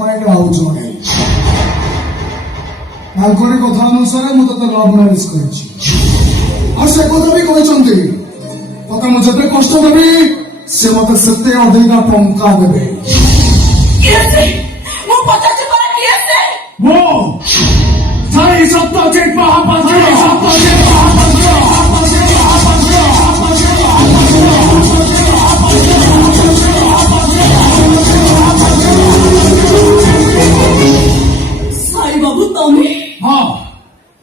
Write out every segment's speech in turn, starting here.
ପାଇଁ ଭାବୁଛୁ ନାହିଁ। ତାଙ୍କରି କଥା ଅନୁସାରେ ମୁଁ ତତେ ଲଭ୍ ମ୍ୟାରେଜ କରିଛି। ଆଉ ସେ କଥା ବି କହିଛନ୍ତି ତତେ ମୁଁ ଯେତେ କଷ୍ଟ ଦେବି ସେ ମତେ ସେତେ ଅଧିକା ଟଙ୍କା ଦେବେ। साई बाबू तुम्हें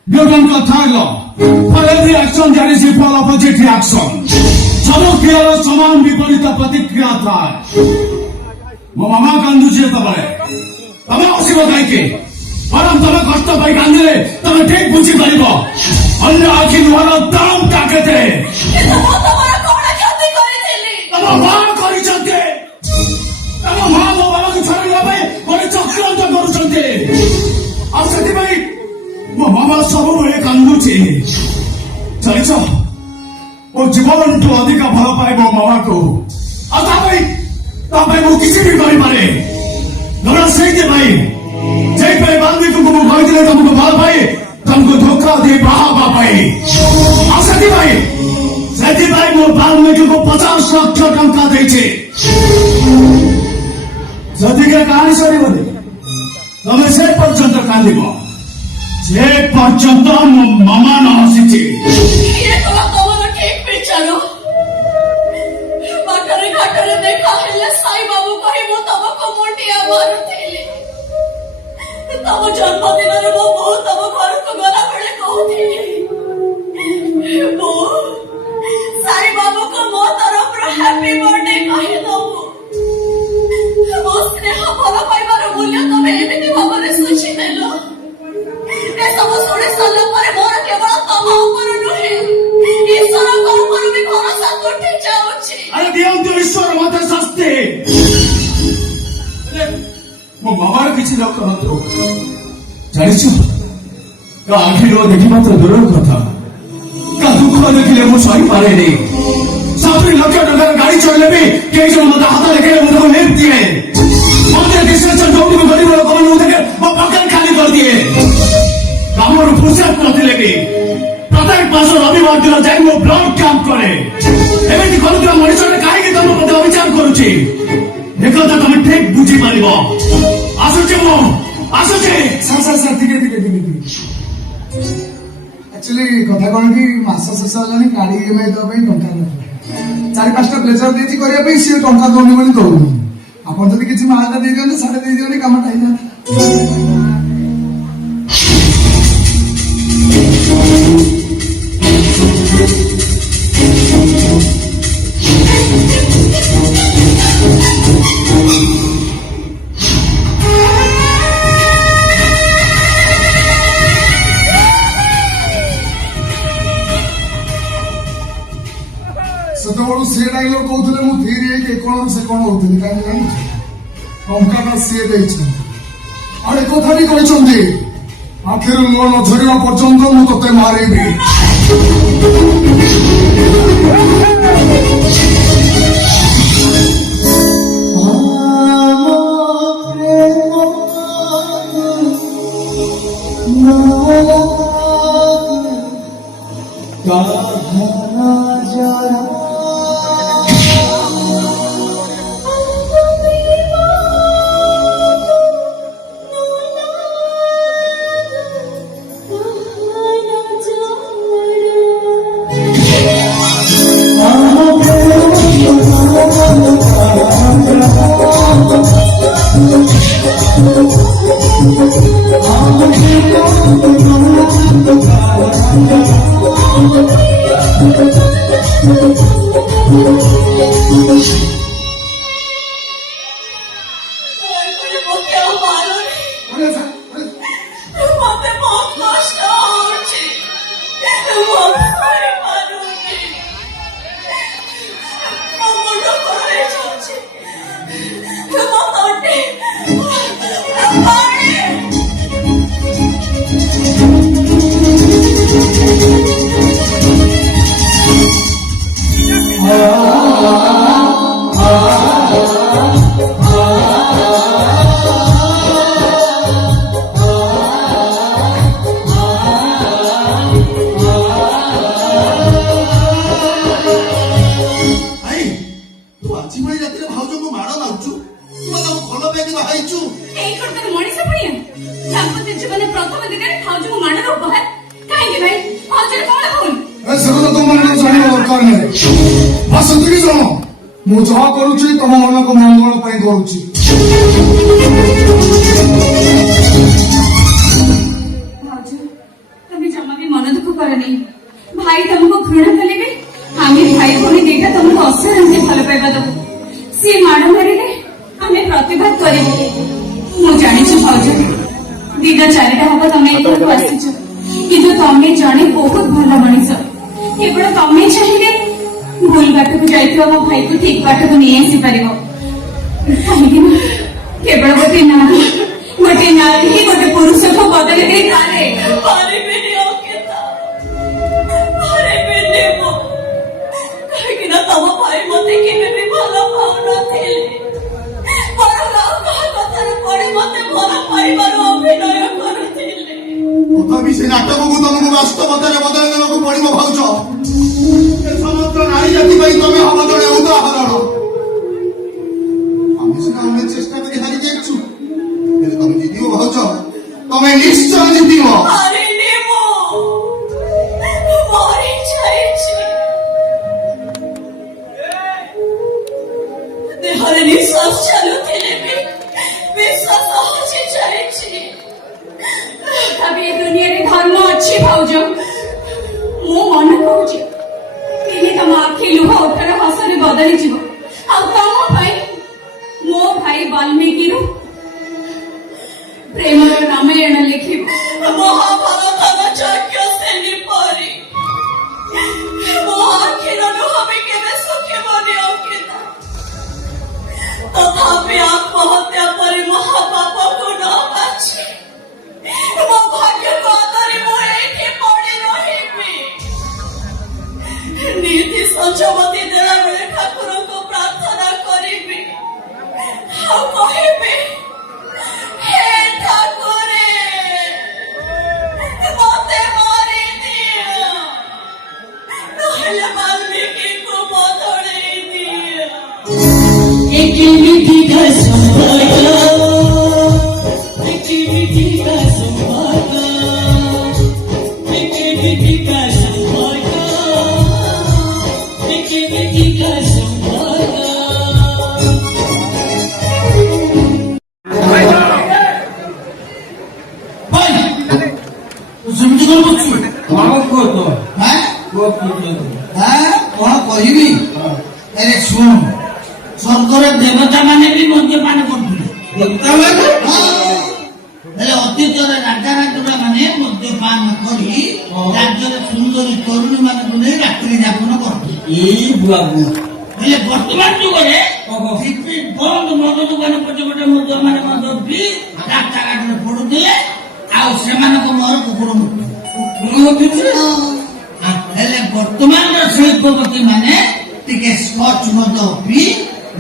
Newton का third law. For every action there is equal opposite reaction. सब क्रियाର ସମାନ ବିପରୀତ ପ୍ରତିକ୍ରିୟା ଥାଏ। ମୋ ମାମା କାନ୍ଦୁଛି ଯେତେବେଳେ ତମେ ହସିବ କାହିଁକି? ବରଂ ତମେ କଷ୍ଟ ପାଇ କାନ୍ଦିଲେ ତମେ ଠିକ ବୁଝିପାରିବ ଅନ୍ୟ ଆଖି ଲୁହର ଦାମଟା କେତେ। ତମ ମା କରିଛନ୍ତି। ତମ ମା ମୋ ବାବାକୁ ଛଡ଼େଇବା ପାଇଁ ଗୋଟେ ଚକ୍ରାନ୍ତ କରୁଛନ୍ତି। ଆଉ ସେଥିପାଇଁ ମୋ ମାମା ସବୁବେଳେ କାନ୍ଦୁଛି। ଜାଣିଛ ମୋ ଜୀବନଠୁ ଅଧିକ ଭଲ ପାଏ ମୋ ମାମାକୁ। ଆଉ ତା ପାଇଁ ମୁଁ କିଛି ବି କରିପାରେ। ଘର ସେଇଥିପାଇଁ ବାଲ୍ମିକୀକୁ ମୁଁ କହିଥିଲି ତମକୁ ଭଲ ପାଏ ତମକୁ ଧୋକା ଦେଇ ବାହା ହେବା ପାଇଁ। ଆଉ ସେଥିପାଇଁ ମୁଁ ବାଲ୍ମିକୀକୁ 50 ଲକ୍ଷ ଟଙ୍କା ଦେଇଛି। ଯଦିକେ କାହାଣୀ ସରିବନି ତମେ ସେ ପର୍ଯ୍ୟନ୍ତ କାନ୍ଦିବ যে পর্যন্ত ମୋ ମାମା ନ ଆସିଛି। ବାଟରେ ଘାଟରେ ଦେଖା ହେଲେ ସାଇ ବାବୁ କହି ମୁଁ ତମକୁ ମୁଣ୍ଡିଆ ମାରୁଥିଲି। ତମ ଜନ୍ମଦିନରେ ମୋ ବୋଉ ତମ ଘରକୁ ଗଲାବେଳେ କହୁଥିଲି ବୋଉ ସାଇ ବାବୁକୁ ମୋ ତରଫରୁ ହ୍ୟାପି ବର୍ଥଡେ କହିଦବୁ। ମୋ ସ୍ନେହ ଭଲ ପାଇବାର ମୂଲ୍ୟ ତମେ ଏମିତି ଭାବରେ ଶୁଝିନେଲ। ଏସବୁ ଶୁଣି ସାରିଲା ପରେ ମୋର କେବଳ ତମ ଉପରେ ନୁହେଁ ଈଶ୍ୱରଙ୍କ ଉପରେ ବି ଭରସା ତୁଟି ଯାଉଛି। ଆରେ ଦିଅନ୍ତୁ ଈଶ୍ୱର ମତେ ଶାସ୍ତି। ମୋ ମାମାର କିଛି ନ କରନ୍ତୁ। ଜାଣିଛ ତା ଆଖିର ଦେଖିବା ତ ଦୂରର କଥା ତା ଦୁଃଖ ଦେଖିଲେ ମୁଁ ସହିପାରେନି। 70 ଲକ୍ଷ ଟଙ୍କାର ଗାଡି ଚଳିଲେ ବି କେହି ଜଣ ମତେ ହାତ ଦେଖେଇଲେ ମୁଁ ତାକୁ ଲିଫ୍ଟ ଦିଏ। ମତେ ଡିଷ୍ଟ୍ରେସନ ଯୋଉଠି ଗରିବ ଲୋକମାନଙ୍କୁ ଦେଖେ ମୋ ପକେଟ ଖାଲି କରିଦିଏ। କାମରୁ ଫୁର୍ସତ ନଥିଲେ ବି ପ୍ରତ୍ୟେକ ମାସ ରବିବାର ଦିନ ଯାଇ ମୁଁ ବ୍ଲଡ କ୍ୟାମ୍ପ କରେ। ଏମିତି କରୁଥିବା ମଣିଷଟା କାହିଁକି ତମ ପ୍ରତି ଅବିଚାର କରୁଛି ଏକଥା ତମେ ଠିକ ବୁଝିପାରିବ। ଆସୁଛି ମୁଁ ଆସୁଛି। ସାର୍ ଟିକେ ଆକ୍ଚୁଆଲି କଥା କଣ କି ମାସ ଶେଷ ହେଲାଣି ଗାଡି ଇଏମଆଇ ଦେବା ପାଇଁ ଟଙ୍କା ନଥିଲା। 4-5ଟା ପ୍ଲେଜର ଦେଇଛି କରିବା ପାଇଁ ସିଏ ଟଙ୍କା ଦଉନି ବୋଲି ଦଉନି। ଆପଣ ଯଦି କିଛି ମାଳଟା ଦେଇଦିଅନ୍ତେ ସାଢେ ଦେଇଦିଅନ୍ତି କାମଟା ହେଇଯାନ୍ତା। ସେତେବେଳୁ ସିଏ ଡାଇଲଗ କହୁଥିଲେ ମୁଁ ଥିରି ହେଇକି କଣ ସେ କଣ ହଉଥିଲି କାହିଁକି ଜାଣିଛୁ ଟଙ୍କାଟା ସିଏ ଦେଇଛନ୍ତି। ଆଉ ଏକଥା ବି କହିଛନ୍ତି ଆଖିରୁ ଲୁହ ନ ଝରିବା ପର୍ଯ୍ୟନ୍ତ ମୁଁ ତତେ ମାରିବି। ଖାଇଛୁ ଏଇ କଣ ତମେ ମଣିଷ ପଣିଆ ଦାମ୍ପତ୍ୟ ଜୀବନ ପ୍ରଥମ ଦିନରେ ଭାଉଜକୁ ମାଡ଼ର ଉପହାର କାହିଁକି ଭାଇ ଭାଉଜର କଣ ଭୁଲ ଏସବୁ ତ ତୁମମାନଙ୍କୁ ଜାଣିବା ଦରକାର ନାହିଁ। ବାସ୍ ସେତିକି ଜାଣ, ମୁଁ ଯାହା କରୁଛି ତମ ମାନଙ୍କ ମଙ୍ଗଳ ପାଇଁ କରୁଛି। ଭାଉଜ ତମେ ଜମା ବି ମନ ଦୁଃଖ କରନି। ଭାଇ ତମକୁ ଘୃଣା କଲେ ବି ଆମେ ଭାଇ ଭଉଣୀ ଦିଟା ତମକୁ ଅସରନ୍ତି ଭଲ ପାଇବା ଦବୁ। ସିଏ ମାଡ଼ ମାରିଲେ ଆମେ ପ୍ରତିବାଦ କରିବୁ। ମୁଁ ଜାଣିଛୁ ଭାଉଜ ଦିଟା ଚାରିଟା ହବ ତମେ ଏଠାକୁ ଆସିଛ, କିନ୍ତୁ ତମେ ଜଣେ ବହୁତ ଭଲ ମଣିଷ। କେବଳ ତମେ ଚାହିଁଲେ ଭୁଲ ବାଟକୁ ଯାଇଥିବା ମୋ ଭାଇକୁ ଠିକ ବାଟକୁ ନେଇ ଆସିପାରିବ। କାହିଁକି ନା କେବଳ ଗୋଟେ ନାରୀ ହିଁ ଗୋଟେ ପୁରୁଷକୁ ବଦଳି ଦେଇପାରେ। ପାରିବେନି ଅଙ୍କିତା, ପାରିବେନି ମୁଁ। କାହିଁକି ନା ତମ ଭାଇ ମତେ କେବେ ବି ଭଲ ପାଉନଥିଲେ, ବରଂ ଆଉ କାହା କଥାରେ ପଡି ମତେ ଭଲ ପାଇବାର ଅଭିନୟ କରୁଥିଲେ। ତଥାପି ସେ ନାଟକକୁ ତମକୁ ବାସ୍ତବତାରେ ବଦଳାଇ ଦେବାକୁ ପଡିବ ଭାଉଜ। ଏ ସମସ୍ତ ନାରୀ ଜାତି ପାଇଁ ତମେ ହବ ଜଣେ ଉଦାହରଣ। ଆମେ ସିନା ଅନେକ ଚେଷ୍ଟା କରି ହାରି ଯାଇଛୁ, ହେଲେ ତମେ ଜିତିବ ଭାଉଜ, ତମେ ନିଶ୍ଚୟ ଜିତିବ। ହାରିନି ମୁଁ, ମରି ଯାଇଛି। ଦେହରେ ନିଶ୍ୱାସ ଚାଲୁଥିଲେ ବି ବିଶ୍ୱାସ ହଜି ଯାଇଛି। ତଥାପି ଏ ଦୁନିଆରେ ଧର୍ମ ଅଛି ଭାଉଜ। ମୁଁ ମନେ କହୁଛି ଦିନେ ତମ ଆଖି ଲୁହ ଓଠର ହସରେ ବଦଳିଯିବ। ଆଉ ତମ ପାଇଁ ମୋ ଭାଇ ବାଲ୍ମୀକିରୁ ପ୍ରେମର ରାମାୟଣ ଲେଖିବ। ମହାଭାରତର ଯଜ୍ଞସେନୀ ପରି ମୋ ଆଖିର ଲୁହ ବି କେବେ ଶୁଖିବନି ଅଙ୍କିତା। ତଥାପି ଆତ୍ମହତ୍ୟା ପରି ମହାପାପକୁ ନ ବାଛି ମୋ ଭାଗ୍ୟକୁ ଆଦରି ମୁଁ ଏଇଠି ପଡି ରହିବି। ନୀତି ସଞ୍ଜମତି ଦେଲା ବେଳେ ଠାକୁରଙ୍କୁ ପ୍ରାର୍ଥନା କରିବି ଆଉ କହିବି, ହେ ଠାକୁରେ ମତେ ମାରିଦିଅ, ନହେଲେ ବାଲ୍ମୀକିଙ୍କୁ ବଦଳେଇ ଦିଅ। एक मिठी का संपर्क, एक मिठी का संपर्क, एक मिठी का संपर्क, एक मिठी का संपर्क। ଭାଇ ତୁ ସେମିତି କଣ କରୁଛୁ? କଣ କୁହ ତ ହାଁ? କୁହ କଣ କହିବି? ଆରେ ଶୁଣ, ସ୍ୱର୍ଗର ଦେବତା ମାନେ ବି ମଦ୍ୟପାନ କରୁଥିଲେ। ହେଲେ ଅତୀତରେ ରାଜା ରାଜୁଡ଼ା ମାନେ ମଦ୍ୟପାନ କରି ରାଜ୍ୟର ସୁନ୍ଦରୀ ତରୁଣୀ ମାନଙ୍କୁ ନେଇ ରାତ୍ରି ଯାପନ କରୁଥିଲେ। ଏଇ ବୁଆବୁ ହେଲେ ବର୍ତ୍ତମାନ ଯୁଗରେ ବନ୍ଦ ମଦ ଦୋକାନ ପଟେ ପଟେ ମଦ୍ୟମାନେ ମଦ ପିଇ ରାସ୍ତାଘାଟରେ ପଡୁଥିଲେ, ଆଉ ସେମାନଙ୍କ ମୁହଁରେ କୁକୁର ମୁକ୍ତି। ହେଲେ ବର୍ତ୍ତମାନର ଶିଳ୍ପପତି ମାନେ ଟିକେ ସ୍କଚ୍ ମଦ ପିଇ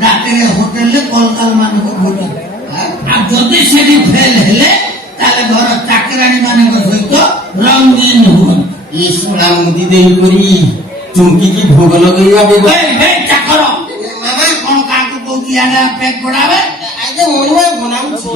ରାତିରେ ହୋଟେଲରେ କଲକାଲ ମାନଙ୍କୁ ଭୋଜନ। ଆଉ ଯଦି ସେଠି ଫେଲ ହେଲେ ତାହେଲେ ଘର ଚାକିରାଣୀ ମାନଙ୍କ ସହିତ ରଙ୍ଗୀନ ହୁଅନ୍ତି। ଏ ଶୁଣା ମୁଦି ଦେଇ କରି ଚୁମ୍କିକି ଭୋଗ ଲଗେଇବା ଚାକର କଣ କାହାକୁ କହୁଛି ଆଡେ ପ୍ୟାକ୍ ପଡାବେ? ଆଜ୍ଞା ମନୁଆ ବନାଉଛି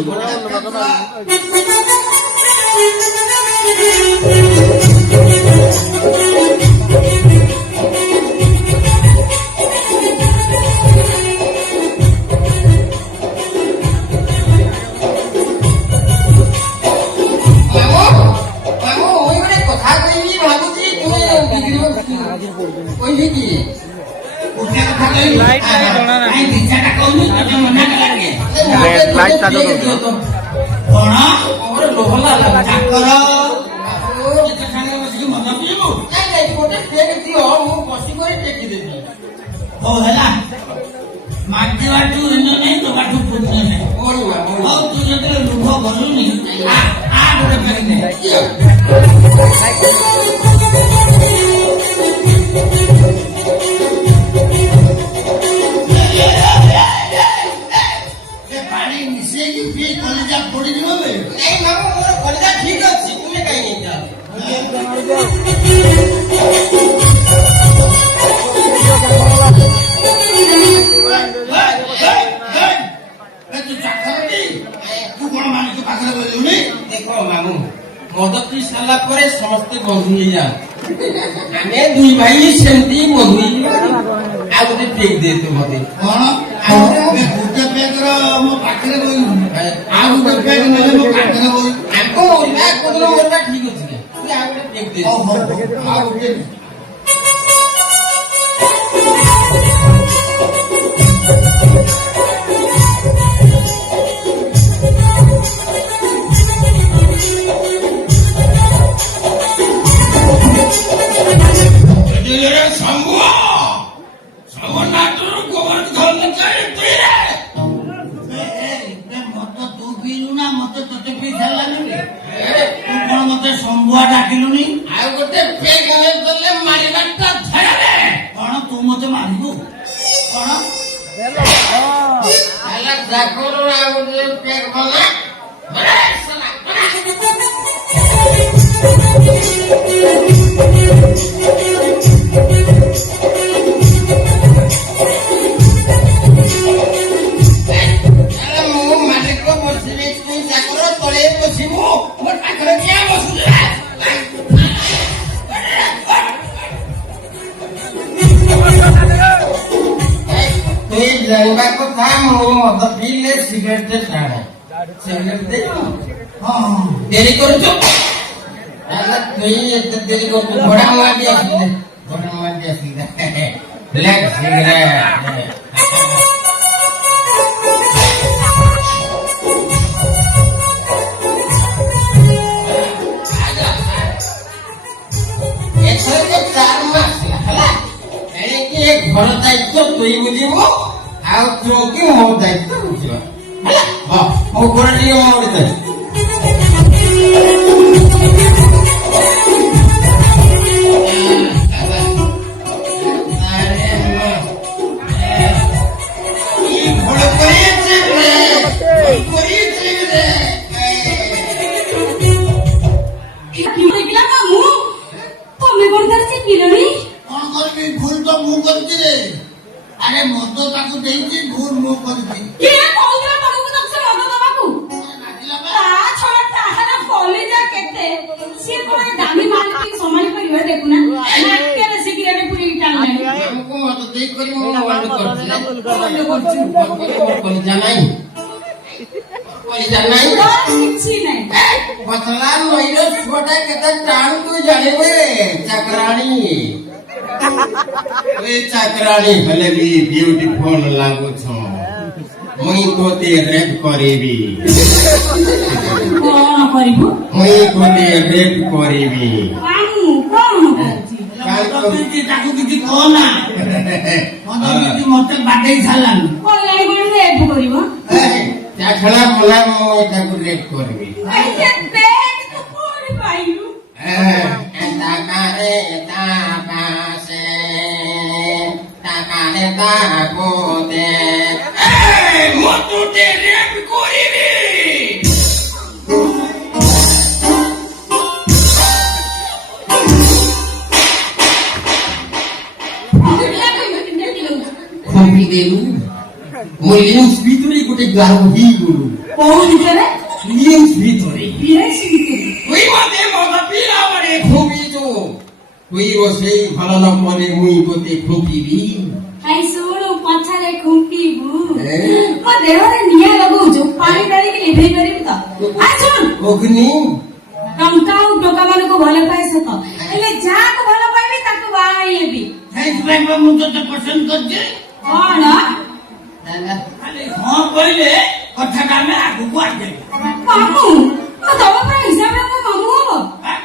ଲାଇଟ୍ ଟା କଣ ଚାକର ବସିକି ମଦ ପିଇବୁ? ହଉ ହେଲା, ମାଟି ବାଟୁ ଋଣ ନାହିଁ, ତୋ ବାଟୁ ପୁଣ୍ୟ ନାହିଁ। ହଉ ତୁ ଯେତେବେଳେ ଲୁଭ ଗଲୁନି ଗୋଟେ ଫେରି ପାଣି ମିଶେଇକି ପିଇ କଲେଜା ପଡିଯିବ ବେ। କଲେଜା ଠିକ ଅଛି, ତୁମେ କାହିଁ ତୁ ଚାକରଟି ଦେଖ ମାମୁଁ ମଦ ପିଇ ସାରିଲା ପରେ ସମସ୍ତେ ବନ୍ଧୁ ହେଇଯାଅ ଆମେ ଦୁଇ ଭାଇ ସେମିତି ବନ୍ଧୁ ହେଇଯିବା ଆଉ ଗୋଟେ ପେକ୍ ଦେ ତୁ ମତେ କଣ ଆଉ ଗୋଟେ ପେଗର ମୋ ପାଖରେ ବଇବୁ ଆଉ ଗୋଟେ ପେଗ ନେଲେ ମୋ ପାଖରେ ବଇବୁ ଆମକୁ ମରିବା କୋଉଦିନ ମରିବା ଠିକ ଅଛି ନା ତୁ ଆଉ ଗୋଟେ ପେକ୍ ଦେ ହଉ ହଉ ଆଉ ଗୋଟେ ମତ ତୁ ପିଇଲୁ ନା ମତେ ତତେ ପିଇ ସାରିଲାନି ତୁ କଣ ମତେ ଶମ୍ଭୁଆ ଡାକିଲୁନି ଆଉ ଗୋଟେ ପେକ୍ ଦେଲେ ମାରିବାଟା ଥୟରେ କଣ ତୁ ମତେ ମାରିବୁ କଣ ହେଲା ଜାଗର ଆଉ ଗୋଟେ ପେକ୍ ବନା ବନା ସଲା ମୁଁ ମାଲିକ ବସିବି ତୁ ଜାଗର ତଳେ ବସିବୁ ମୋ ପାଖରେ କିଏ ବସୁଛୁ তুই জানিবা কথা ମୁଁ ମଦ ପିଇଲେ ସିଗାରେଟ ଟାଣେ ସିଗାରେଟ ଦେଇବୁ ହଁ ଡେରି କରୁଛୁ ତାହେଲେ ତୁଇ ଏତେ ଡେରି କରୁଛୁ ଘୋଡ଼ା ମାଟି ଆସିଲେ ବ୍ଲାକ୍ ସିଗାରେଟ ଏଥରକ 4 ମାସ ହେଲା ଏଣିକି ଘର ଦାୟିତ୍ୱ ତୁଇ ବୁଝିବୁ ଆଉ ଚୌକି ମୋ ଦାୟିତ୍ୱ ବୁଝିବ ହେଲା ହଁ ମୋ ଘର ଟିକେ ମୋଡ଼ି ଦେ ଦେଖିଲା ମାମୁଁ ତମେ କଣ ତାର ଚିପିଲଣି କଣ କରିବି ଭୁଲ ତ ମୁଁ କରିଛି ରେ ଆରେ ମଦ ତାକୁ ଦେଇଛି ଭୁଲ ମୁଁ କରିଛି କିଏ କହୁଥିଲା ତମକୁ ତାକୁ ସେ ମଦ ଦବାକୁ ଡାକିଲା ବା ତା ଛଡା ତାହାର କଲେଜା କେତେ ସିଏ କଣ ଦାମୀ ମାଲିକ ସମ୍ଭାଳି ପାରିବ ଦେଖୁନା ନାଟ୍ୟରେ ସିଗାରେଟ ପୁରେଇକି ଟାଣିଲାଣି ଆମକୁ ମଦ ଦେଇ କରି ମୁଁ ମଦ କରିଛି କଲିଜା ନାହିଁ କିଛି ନାହିଁ ପତଳା ନଈର ଛୁଆଟା କେତେ ଟାଣ ତୁ ଜାଣିବେ ଚାକରାଣୀ ଏ ଚାକରାଣୀ ହେଲେ ବି ବ୍ୟୁଟିଫୁଲ ଲାଗୁଛ ମୁଇଁ ତୋତେ ରେପ୍ କରିବି କଣ କରିବୁ ମୁଇଁ ତୋତେ ରେପ୍ କରିବି ମାମୁଁ କଣ କରୁଛି ମଦ ପିଇଛି ତାକୁ କିଛି କହନା ମଦ ପିଇଛି ମତେ ବାଡେଇ ସାରିଲାନି କଲ୍ୟାଣୀ କଣ ରେପ କରିବ ତା ଖେଳା ମଲା ମୁଁ ତାକୁ ରେପ୍ କରିବି ଏତେ ବେଗ ତ କୋଉଠି ପାଇଲୁ ତାକାରେ ତାକାଶେ ତାକାରେ ତାକୋତେ ମୁଁ ତୋତେ ରେପ୍ କରିବି ଖୋପି ଦେଲୁ ମୁଁ ଲିମ୍ସ ଭିତରେ ଗୋଟେ ଗାର ହେଇଗଲୁ କୋଉ ଭିତରେ ଲିମ୍ସ ଭିତରେ ବିରେଶ ଭିତରେ তুই মতে মদ পিলা মানে খুবিছো তুই বসেই ভালো না মনে মুই তোতে খুবিবি ହାଇ ଶୁଣୁ ପଛରେ ଖୁମ୍ପିବୁ ଏ? ମୋ ଦେହରେ ନିଆଁ ଲଗଉଛୁ ପାଣି ଢାଳିକି ଲିଭେଇ ପାରିବୁ ତ ହାଇ ଶୁଣ অগ্নি ଟଙ୍କା ଆଉ ଟଙ୍କା ମାନଙ୍କୁ ଭଲ ପାଏ ସତ ହେଲେ ଯାହାକୁ ଭଲ ପାଇବି ତାକୁ ବାହା ହେବି ସେଇଥିପାଇଁ ବା ମୁଁ ତତେ ପସନ୍ଦ କରିଛି କଣ ଖାଲି ହଁ କହିଲେ କଥାଟା ଆମେ ଆଗକୁ ଆଗେଇବା ମାମୁଁ ମୋ ତମ ପାଇଁ ହିସାବରେ ମୋ ମାମୁଁ ହବ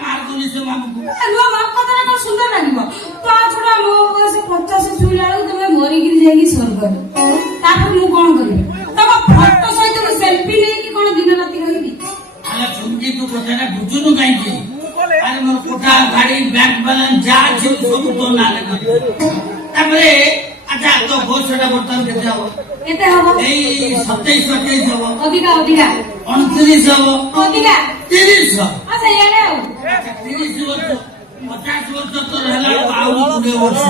ମାରୁନି ସେ ମାମୁକୁ ନୂଆ ବାପ କଥାଟା କଣ ସୁନ୍ଦର ଲାଗିବ ତା ଛଡା ମୋ ବୟସ 50 ଛୁଇଁଲା ବେଳକୁ ତମେ ମରିକିରି ଯାଇକି ସ୍ୱର୍ଗରେ ତାପରେ ମୁଁ କଣ କରିବି ତମ ଫଟୋ ସହିତ ମୁଁ ସେଲ୍ଫି ନେଇକି କଣ ଦିନ ରାତି ରହିବି ଆରେ ଚୁମକି ତୁ କଥାଟା ବୁଝୁନୁ କାହିଁକି ଆରେ ମୋର କୋଠା ଗାଡି ବ୍ୟାଙ୍କ ବାଲାନ୍ସ ଯାହା ଅଛି ସବୁ ତୋ ନାଁରେ କରିବି ତାପରେ ଆଚ୍ଛା ତୋ ବୟସଟା ବର୍ତ୍ତମାନ କେତେ ହବ କେତେ ହବ ଏଇ 27-28 ହବ ଅଧିକା ଅଧିକା 29 ହବ ଅଧିକା 30 ହବ ସେଇଆଡେ ଆଉ 30 ବର୍ଷ 50 ବର୍ଷ ତୋର ହେଲା ବେଳକୁ ଆହୁରି 20 ବର୍ଷ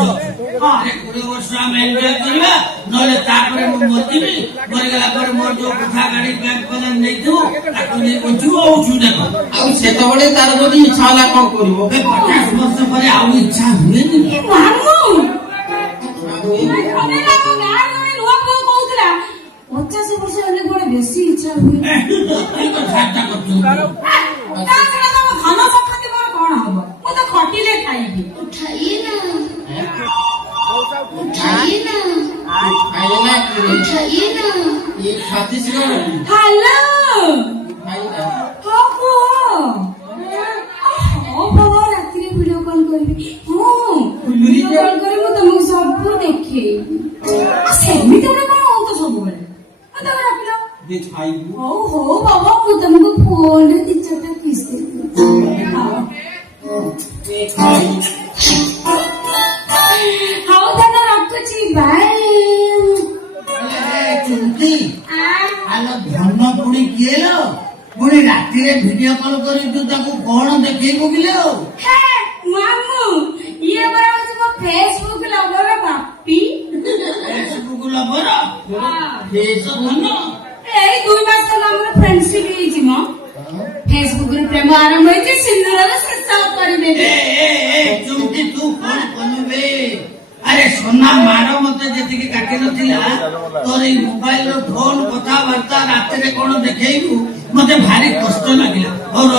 ଆରେ 20 ବର୍ଷ ଆମେ ଏନ୍ଜୟ କରିବା ନହେଲେ ତାପରେ ମୁଁ ମରିଯିବି ମରିଗଲା ପରେ ମୋର ଯୋଉ କୋଠା ଗାଡି ବ୍ୟାଙ୍କ ବାଲାନ୍ସ ନେଇଥିବୁ ତାକୁ ନେଇ ବଞ୍ଚୁ ହଉଛୁ ଦେଖ ଆଉ ସେତେବେଳେ ତାର ଯଦି ଇଚ୍ଛା ହେଲା କଣ କରିବ? 50 ବର୍ଷ ପରେ ଆଉ ଇଚ୍ଛା ହୁଏନି। ମାମୁଁ ଅନେଇଲା ଆମ ଗାଁ ଜଣେ ନୂଆ ପୁଅ କହୁଥିଲା 50 ବର୍ଷ ହେଲେ କୁଆଡେ ବେଶୀ ଇଚ୍ଛା ହୁଏ। ଏଇ କଥାଟା କରୁଛୁ। ତା ଛଡା ତମ ଧନ ସମ୍ପତ୍ତି ମୋର କଣ ହବ? ମୁଁ ତ ଖଟିଲେ ଖାଇବି। उठाइए ना ଖାଇଲେ ନା उठाइए ना ଇଏ ଖାତିସ କଣ? ହ୍ୟାଲୋ ଖାଇଲା ହଁ ପୁଅ ହଁ ପୁଅ ରାତିରେ ଭିଡିଓ କଲ୍ କରିବି। ହଁ ଭିଡିଓ କଲ୍ କରି ମୁଁ ତମକୁ ସବୁ ଦେଖେଇବି। ସେମିତି ଗୋଟେ କଣ ହଉ ତ ସବୁବେଳେ ତମେ ରଖିଲ। ଯେ ଖାଇବୁ ହଉ ହଉ ବାବା ମୁଁ ତମକୁ ଫୋନରେ 2-4ଟା କିସ୍ ଦେବି। ହଉ ତାହେଲେ ରଖୁଛି ବାଏ। ଚୁମକି ଆଲୋ ଧନ ପୁଣି କିଏ ଲୋ? ପୁଣି ରାତିରେ ଭିଡିଓ କଲ୍ କରି ତୁ ତାକୁ କଣ ଦେଖେଇବୁ କିଲୋ? ମାମୁଁ ଇଏ ପରା ହଉଛି ମୋ Facebook lover Bapi. Facebook lover ଧନ ଏଇ 2 ମାସ ହେଲା ଆମର ଫ୍ରେଣ୍ଡସିପ ହେଇଛି ମ। ଫେସବୁକ୍ ରେ ପ୍ରେମ ଆରମ୍ଭ ହେଇଛି, ସିନ୍ଦୁରର ଶେଷ କରିଦେବି। ଚୁମକି ତୁ କଣ କଲୁ ବେ? ଆରେ সোনা মার মতে যেତିକି কাটি নଥିଲା তোর এই মোবাইল র ফোন কথাবার্তা রাত্রে কোন দেখেইবু মতে ভারি কষ্ট লাগিলা। ও র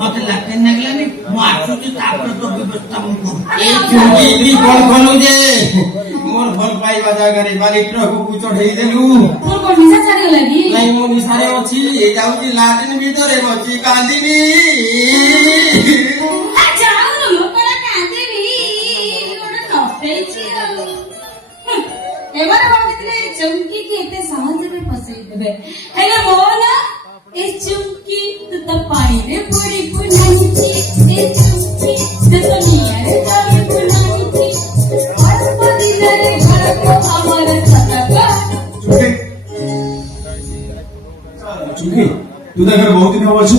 মতে লাটিন লাগলানি মু আসুছি তারপরে তো ব্যবস্থা মু করব। এই চুমকি ବି କଣ କଲୁ ଯେ ମୋର ଭଲ ପାଇବା ଜାଗାରେ ବାଲି ଟ୍ରକକୁ ଚଢେଇ ଦେଲୁ। তোর কোন নিশা ছাড়িগলা কি? ନାଇଁ ମୋ ନିଶାରେ ଅଛି ଯାଉଛି ଲାଟିନ ଭିତରେ ବସି କାନ୍ଦିବି। ଯାଉନ ମୋ ପରା କାନ୍ଦିବି ଗୋଟେ ନପେଇଛି ଆଉ। ଏମାନେ ଭାବିଥିଲେ ଏ ଚୁମକିକି ଏତେ ସହଜରେ ଫସେଇ ଦେବେ, ହେଲେ ମୋ ନା ଏ ଚୁମକି ତୁ ତ ପାଣିରେ ପଡିବୁ ନାହିଁକି। ଏ ଚୁମକି ତୁ ତ ନିଆଁରେ ଜଳିବୁ ନାହିଁକି। ଅଳ୍ପ ଦିନରେ ଘରକୁ ଆମର ସତକ। ଚୁମକି ତୁ ତ ଏଠାରେ ବହୁତ ଦିନ ହବ ଅଛୁ।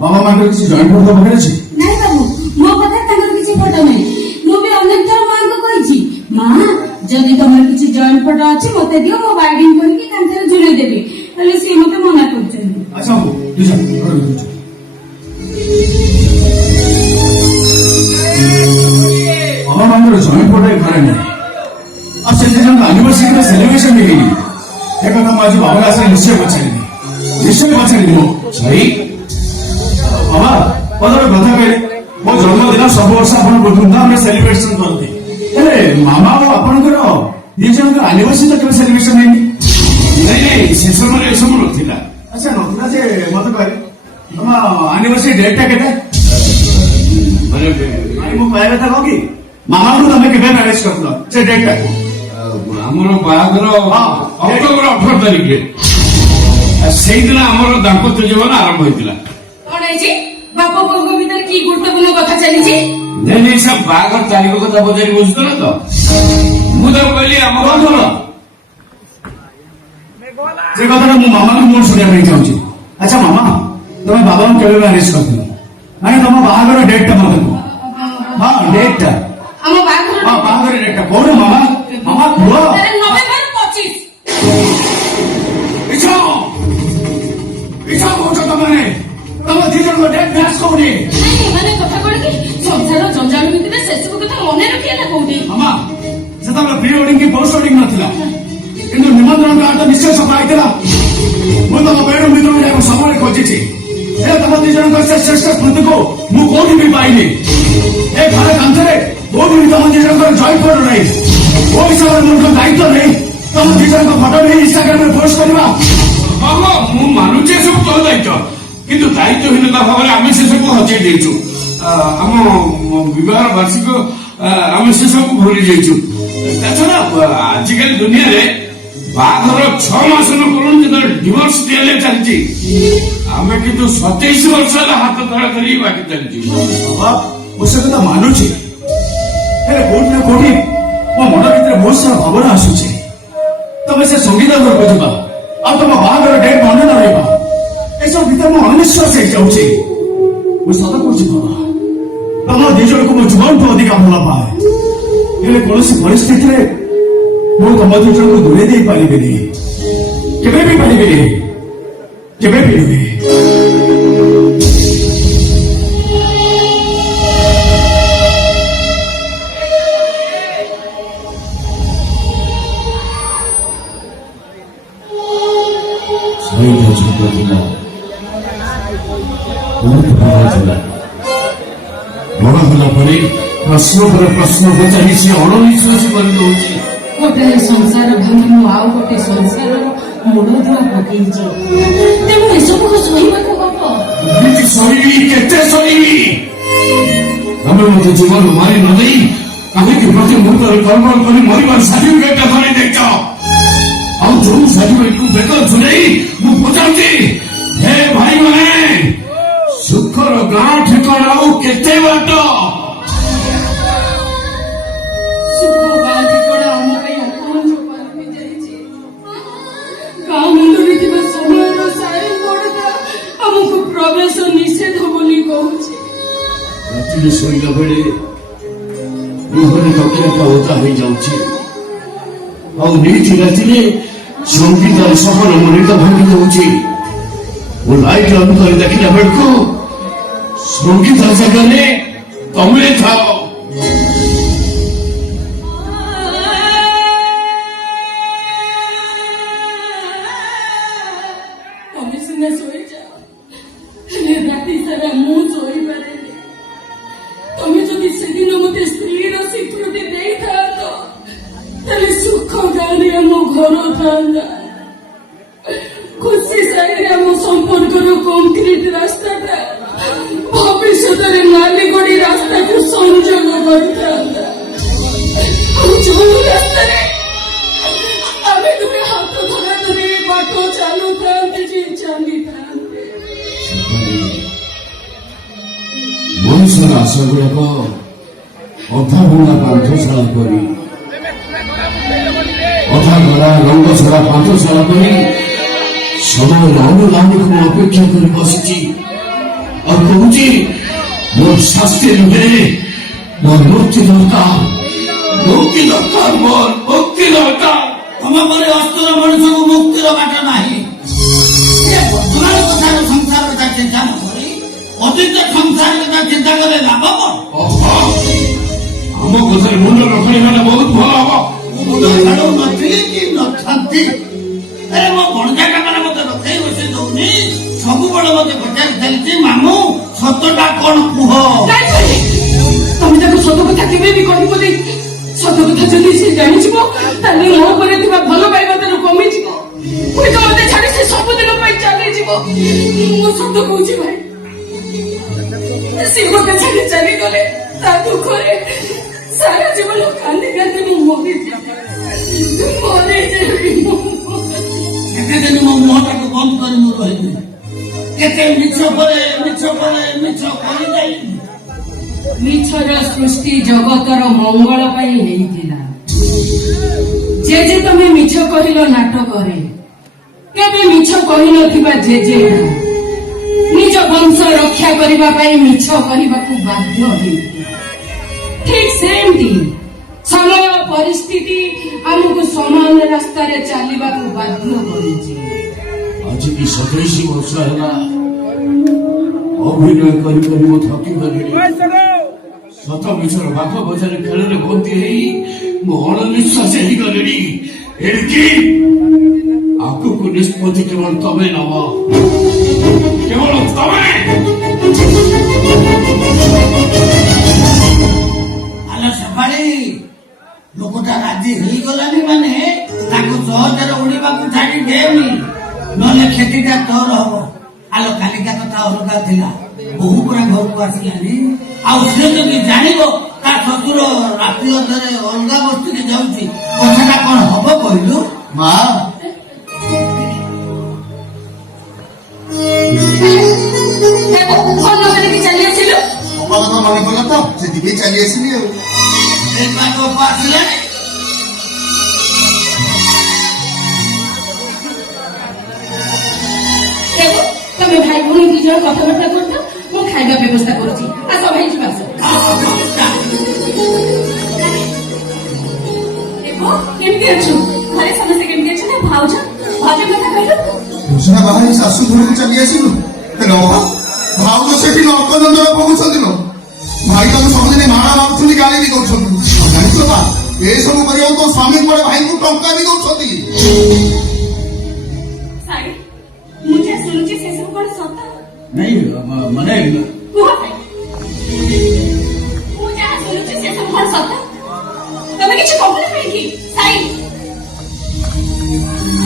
ବାବା ମାଙ୍କର କିଛି ଜଏଣ୍ଟ ଫଟୋ ପାଖରେ ଅଛି? ନାଇଁ ବାବୁ ମୋ ପାଖରେ ତାଙ୍କର କିଛି ଫଟୋ ନାହିଁ। ମୁଁ ବି ଅନେକ ଥର ମାଙ୍କୁ କହିଛି ମା ଯଦି ତମର କିଛି ଜଏଣ୍ଟ ଫଟୋ ଅଛି ମତେ ଦିଅ, ମୁଁ ବାର୍ଗେନ କରିକି କାନ୍ଥରେ ଝୁଲେଇ ଦେବି, ହେଲେ ସିଏ ମତେ ମନା କରୁଛନ୍ତି। ଆଚ୍ଛା ହଉ ତୁ ଯା ଘରକୁ ଯା। ବାବା ମାଙ୍କର ଜଏଣ୍ଟ ଫଟୋ ଏ ଘରେ ନାହିଁ। ଆଉ ସେ ଜଣଙ୍କ ଆନିଭର୍ସରୀ ସେଲିବ୍ରେସନ ବି ହେଇନି। ଏ କଥା ମୁଁ ଆଜି ବାବା ଆସିଲେ ନିଶ୍ଚୟ ପଚାରିବି, ନିଶ୍ଚୟ ପଚାରିବି। ମୁଁ ଭାଇ ବାବା ପଦର କଥା କହିଲେ ମୋ ଜନ୍ମଦିନ ସବୁ ବର୍ଷ ଆପଣ ଧୁମଧାମରେ ସେଲିବ୍ରେସନ କରନ୍ତି, ହେଲେ ମାମା ଆଉ ଆପଣଙ୍କର 2 ଜଣଙ୍କର ଆନିଭର୍ସରୀ ତ କେବେ ସେଲିବ୍ରେସନ ହେଇନି? ନାଇଁ ନାଇଁ ସେ ସମୟରେ ଏସବୁ ନଥିଲା। ଆଚ୍ଛା ନଥିଲା ଯେ ମତେ କହିଲେ ତମ ଆନିଭର୍ସରୀ ଡେଟ୍ ଟା କେତେ? ମୁଁ କହିବା କଥା କହ କି ମାମାଙ୍କୁ ତମେ କେବେ ମ୍ୟାରେଜ କରିଥିଲ ସେ ଡେଟ୍ ଟା? ଆମର ବାହାଘର ଅକ୍ଟୋବର 18 ତାରିଖରେ। ସେଇଦିନ ଆମର ଦାମ୍ପତ୍ୟ ଜୀବନ ଆରମ୍ଭ ହେଇଥିଲା। କଣ ହେଇଛି ବାପ ପୁଅଙ୍କ ଭିତରେ କି ଗୁରୁତ୍ୱପୂର୍ଣ୍ଣ କଥା ଚାଲିଛି? ନାଇଁ ନାଇଁ ସବ ବାହାଘର ତାରିଖ କଥା ପଚାରି ବୁଝୁଥିଲ ତ? ମୁଁ ତାକୁ କହିଲି ଆମ ବାହାଘର ସେ କଥାଟା ମୁଁ ମାମାଙ୍କୁ ମୁଁ ଶୁଣିବା ପାଇଁ ଚାହୁଁଛି। ଆଚ୍ଛା ମାମା ତମେ ବାବାଙ୍କୁ କେବେ ମ୍ୟାରେଜ କରିଥିଲ? ମାନେ ତମ ବାହାଘର ଡେଟ୍ ଟା ମତେ କୁହ। ହଁ ଡେଟ୍ ଟା, ଆମ ବାହାଘର ହଁ ବାହାଘର ଡେଟ୍ ଟା କହୁନ ମାମା। ମାମା କୁହ। ନଭେମ୍ବର 25। ମିଛ ମିଛ କହୁଛ ତମେ। ତମ 2 ଜଣଙ୍କ ଡେଟ୍ ମ୍ୟାଚ୍ କରୁନି। ନାଇଁ ଏମାନେ କଥା କଣ କି ସଂସାର ଜଞ୍ଜାଳ ଭିତରେ ସେସବୁ କଥା ମନେ ରଖିଲା କୋଉଠି? ମାମା ସେତେବେଳେ ପ୍ରି ୱେଡିଂ କି ପୋଷ୍ଟ ୱେଡିଂ ନଥିଲା, କିନ୍ତୁ ନିମନ୍ତ୍ରଣ କାର୍ଡ ତ ନିଶ୍ଚୟ ସଫା ହେଇଥିଲା। ମୁଁ ତମ ବେଡରୁମ୍ ଭିତରକୁ ଯାଇ ସବୁବେଳେ ଖୋଜିଛି, ହେଲେ ତମ 2 ଜଣଙ୍କ ସେ ଶ୍ରେଷ୍ଠ ସ୍ମୃତିକୁ ମୁଁ କୋଉଠି ବି ପାଇନି। ଏ ଘର କାନ୍ଥରେ କୋଉଠି ବି ତମ 2 ଜଣଙ୍କର ଜଏଣ୍ଟ ଫଟୋ ନାହିଁ। କୋଉ ହିସାବରେ ମୋର ଦାୟିତ୍ୱ ନାହିଁ ତମ 2 ଜଣଙ୍କ ଫଟୋ ନେଇ ଇନଷ୍ଟାଗ୍ରାମରେ ପୋଷ୍ଟ କରିବା? ବାବା ମୁଁ ମାନୁଛି ଏସବୁ ତୋ ଦାୟିତ୍ୱ, କିନ୍ତୁ ଦାୟିତ୍ୱହୀନତା ଭାବରେ ଆମେ ସେସବୁ ହଜେଇ ଦେଇଛୁ। ଆମ ବିବାହର ବାର୍ଷିକ ଆମେ ସେସବୁ ଭୁଲି ଯାଇଛୁ। ତାଛଡା ଆଜିକାଲି ଦୁନିଆରେ ବାହାଘର 6 ମାସ ନ କରୁନି ଯେତେବେଳେ ଡିଭୋର୍ସ ଦିଆଲେ ଚାଲିଛି, ଆମେ କିନ୍ତୁ 27 ବର୍ଷ ହେଲା ହାତ ତଳେ ଧରି ବାକି ଚାଲିଛୁ। ବାବା ମୁଁ ସେ କଥା ମାନୁଛି, ହେଲେ କୋଉଠି ନା କୋଉଠି ମୋ ମନ ଭିତରେ ବହୁତ ସାରା ଭାବନା ଆସୁଛି। ତମେ ସେ ସଙ୍ଗୀତ ଘରକୁ ଯିବା ଆଉ ତମ ବାହାଘର ଡେଟ୍ ମନେ ନ ରହିବା, ଏସବୁ ଭିତରେ ମୁଁ ଅନିଶ୍ୱାସ ହେଇଯାଉଛି। ମୁଁ ସତ କହୁଛି ବାବା, ତମ 2 ଜଣଙ୍କୁ ମୋ ଜୀବନଠୁ ଅଧିକା ଭଲ ପାଏ, ହେଲେ କୌଣସି ପରିସ୍ଥିତିରେ ମୁଁ ତମ 2 ଜଣଙ୍କୁ ଦୂରେଇ ଦେଇ ପାରିବିନି, କେବେ ବି ପାରିବିନି, କେବେ ବି ନୁହେଁ। 저희가 죽거든요. 우리 부모들은 ବଡ଼ ପରେ ପ୍ରଶ୍ନ ପରେ ପ୍ରଶ୍ନ ପଚାରି ସେ ଅଣନିଶ୍ୱାସୀ କରିଦେଉଛି। ଗୋଟାଏ ସଂସାର ଭାଙ୍ଗି ମୁଁ ଆଉ ଗୋଟେ ସଂସାରର ମୂଳଦୁଆ ପକେଇଛି। ତେଣୁ ଏସବୁକୁ ସହିବାକୁ ହବ। ଏମିତି ସହିବି, କେତେ ସହିବି? ତମେ ମତେ ଜୀବନ ମାରି ନ ଦେଇ କାହିଁକି ପ୍ରତି ମୁହୂର୍ତ୍ତରେ କର୍ମ କରି ମରିବାର ସାର୍ଟିଫିକେଟଟା ଧରି ଦେଇଛ? ଆଉ ଯୋଉ ସାର୍ଟିଫିକେଟକୁ ବେକର ଝୁଲେଇ ମୁଁ ପଚାରୁଛି, ହେ ଭାଇମାନେ, ସୁଖର ଗାଁ ଠିକଣା ଆଉ କେତେ ବାଟ? ସୁଖ ବାଦି କଣ ଆମ ପାଇଁ ଅପହଞ୍ଚ ପାଲଟି ଯାଇଛି। ଗାଁ ମୁଣ୍ଡରେ ଥିବା ସମୟର ସାଇନ୍ ବୋର୍ଡଟା ଆମକୁ ପ୍ରବେଶ ନିଷେଧ ବୋଲି କହୁଛି। ରାତିରେ ଶୋଇଲା ବେଳେ ମୁହଁରେ ତକିଆଟା ଓଦା ହେଇଯାଉଛି। ଆଉ ନିତି ରାତିରେ ସଙ୍ଗୀତର ସହର ମନିତ ଭାଙ୍ଗି ଦଉଛି। ମୁଁ ଲାଇଟ୍ ଅନ୍ କରି ଦେଖିଲା ବେଳକୁ ସଙ୍ଗୀତ ଜାଗାରେ ତମେ ଥାଅ। ତମେ ସିନା ଶୋଇଯାଅ, ହେଲେ ରାତି ସାରା ମୁଁ ଶୋଇପାରେନି। ତମେ ଯଦି ସେଦିନ ମତେ ସ୍ତ୍ରୀର ସ୍ୱୀକୃତି ଦେଇଥାନ୍ତ, ତାହେଲେ ସୁଖ ଗାଁରେ ଆମ ଘର ଥାନ୍ତା। ଖୁସି ସାହିରେ ଆମ ସମ୍ପର୍କର କଂକ୍ରିଟ ରାସ୍ତାଟା ଭବିଷ୍ୟତରେ ନାଲିଗୋଡ଼ି ରାସ୍ତାକୁ ସଂଯୋଗ କରିଥାନ୍ତା। ଆଉ ଯୋଉ ରାସ୍ତାରେ ଆମେ ଦୁହେଁ ହାତ ଧରା ଧରି ବାଟ ଚାଲୁଥାନ୍ତେ ଯେ ଚାଲିଥାନ୍ତେ। ମଣିଷର ଆଶା ଗୁଡାକ ଅଧା ଭଙ୍ଗା ପାନ୍ଥଶାଳା କରି, ଅଧା ଗଳା ରଙ୍ଗ ଛଡ଼ା ପାନ୍ଥଶାଳା କରି ସମୟର ଅନୁଗାମୀକୁ ମୁଁ ଅପେକ୍ଷା କରି ବସିଛି। ଆଉ କହୁଛି, ମୋର ଶାସ୍ତି ନୁହେଁ, ମୋର ମୁକ୍ତି ଦରକାର, ମୁକ୍ତି ଦରକାର, ମୋର ମୁକ୍ତି ଦରକାର। ତମ ପରି ଅସ୍ତ୍ର ମଣିଷକୁ ମୁକ୍ତିର ବାଟ ନାହିଁ। ଏ ବର୍ତ୍ତମାନ କଥାର ସଂସାର କଥା ଚିନ୍ତା ନ କରି ଅତୀତ ସଂସାର କଥା ଚିନ୍ତା କଲେ ଲାଭ କଣ? ଆମ କଥାରେ ମୁଣ୍ଡ ରଖାଇବାଟା ବହୁତ ଭଲ ହବ। ମୁଣ୍ଡ ଛାଡୁ ନଥିଲି କି ନଥାନ୍ତି। ଆରେ ମୋ ଭଣଜାଟା ମାନେ ମତେ ରଖେଇ ବସେଇ ଦଉନି। ସବୁବେଳେ ମତେ ପଚାରି ଚାଲିଛି, ମାମୁଁ ସତଟା କଣ କୁହ? ତମେ ତାକୁ ସତ କଥା କେବେ ବି କହିବନି। ସତ କଥା ଯଦି ସେ ଜାଣିଯିବ, ତାହେଲେ ମୋ ଉପରେ ଥିବା ଭଲ ପାଇବା ତାର କମିଯିବ। ହୁଏତ ମତେ ଛାଡି ସେ ସବୁଦିନ ପାଇଁ ଚାଲିଯିବ। ମୁଁ ସତ କହୁଛି ଭାଇ, ସେ ମତେ ଛାଡି ଚାଲିଗଲେ ତା ଦୁଃଖରେ ସାରା ଜୀବନ କାନ୍ଦି କାନ୍ଦି ମୁଁ ମରିଯିବି। କେତେ ଦିନ ମୋ ମୁହଁଟାକୁ ବନ୍ଦ କରି ମୁଁ ରହିବି? କେତେ ମିଛ ପରେ ମିଛ ପରେ ମିଛ କରିଯାଇବି? ମିଛର ସୃଷ୍ଟି ଜଗତର ମଙ୍ଗଳ ପାଇଁ ହେଇଥିଲା। ଯେ ତମେ ମିଛ କହିଲ ନାଟକରେ, କେବେ ମିଛ କହିନଥିବା ଜେଜେ ନିଜ ବଂଶ ରକ୍ଷା କରିବା ପାଇଁ ମିଛ କରିବାକୁ ବାଧ୍ୟ ହେଇଥିଲା। ଠିକ ସେମିତି ସମୟ ପରିସ୍ଥିତି ଆମକୁ ସମାନ ରାସ୍ତାରେ ଚାଲିବାକୁ ବାଧ୍ୟ କରିଛି। ଆଜିକି 27 ବର୍ଷ ହେଲା ଅଭିନୟ କରି କରି ମୁଁ ଥକି ଗଲିଣି। ସତ ମିଛର ବାଘ ବଜାର ଖେଳରେ ବନ୍ଦୀ ହେଇ ମୁଁ ଅଣନିଶ୍ୱାସ ହେଇଗଲିଣି। ଏଣିକି ଆଗକୁ ନିଷ୍ପତ୍ତି କେବଳ ତମେ ନବ, କେବଳ ତମେ। ଆଲୋ ସକାଳେ ଲୋକଟା ରାଜି ହେଇଗଲାନି ମାନେ ତାକୁ ସହଜରେ ଉଡ଼ିବାକୁ ଛାଡ଼ି ଦେନି, ନହେଲେ କ୍ଷତିଟା ତୋର ହବ। ଆଲୋ କାଲିକା କଥା ଅଲଗା ଥିଲା, ବୋହୁ ପୁରା ଘରକୁ ଆସିଲାନି। ଆଉ ସେ ଯଦି ଜାଣିବ ତା ଶ୍ୱଶୁର ରାତି ଅଧରେ ଅଲଗା ବସ୍ତିକି ଯାଉଛି, କଥାଟା କଣ ହବ କହିଲୁ? ମା ଚାଲି ଆସିଲୁ। ଅପା କଥା ମନେ ପଡିଲା ତ, ସେଥିପାଇଁ ଚାଲି ଆସିଲି ଆଉ। ଏ ପାଗ ଆସିଲାନି। ତମେ ଭାଇ ଭଉଣୀ 2 ଜଣ କଥାବାର୍ତ୍ତା କରୁଛ, ମୁଁ ଖାଇବା ବ୍ୟବସ୍ଥା କରୁଛି। ଆସ ଭାଇ ଯିବା। କେମିତି ଅଛୁ? ଘରେ ସମସ୍ତେ କେମିତି ଅଛନ୍ତି? ଭାଉଜ ଭାଉଜ କଥା କହିଲୁ? ଘୋଷଣା ବାହାରି ଶାଶୁ ଘରକୁ ଚାଲି ଆସିଲୁ। କହିଲ ବାପା ଭାଉଜ ସେଠି ନର୍କଦଣ୍ଡରେ ପକଉଛନ୍ତି ନା ଭାଇ ତାକୁ ସବୁଦିନ ମାଡ଼ ମାରୁଛନ୍ତି ଗାଳି ବି ଦଉଛନ୍ତି ଜାଣିଛ ବା ଏସବୁ କରିବାକୁ ତ ସ୍ୱାମୀ କୁଆଡେ ଭାଇଙ୍କୁ ଟଙ୍କା ବି ଦଉଛନ୍ତି ସାଇ ମୁଁ ଯାହା ଶୁଣୁଛି ସେସବୁ କଣ ସତ ନାଇଁ ମାନେ କୁହ ଭାଇ ମୁଁ ଯାହା ଶୁଣୁଛି ସେସବୁ କଣ ସତ ତମେ କିଛି କହୁନ କାହିଁକି ସାଇ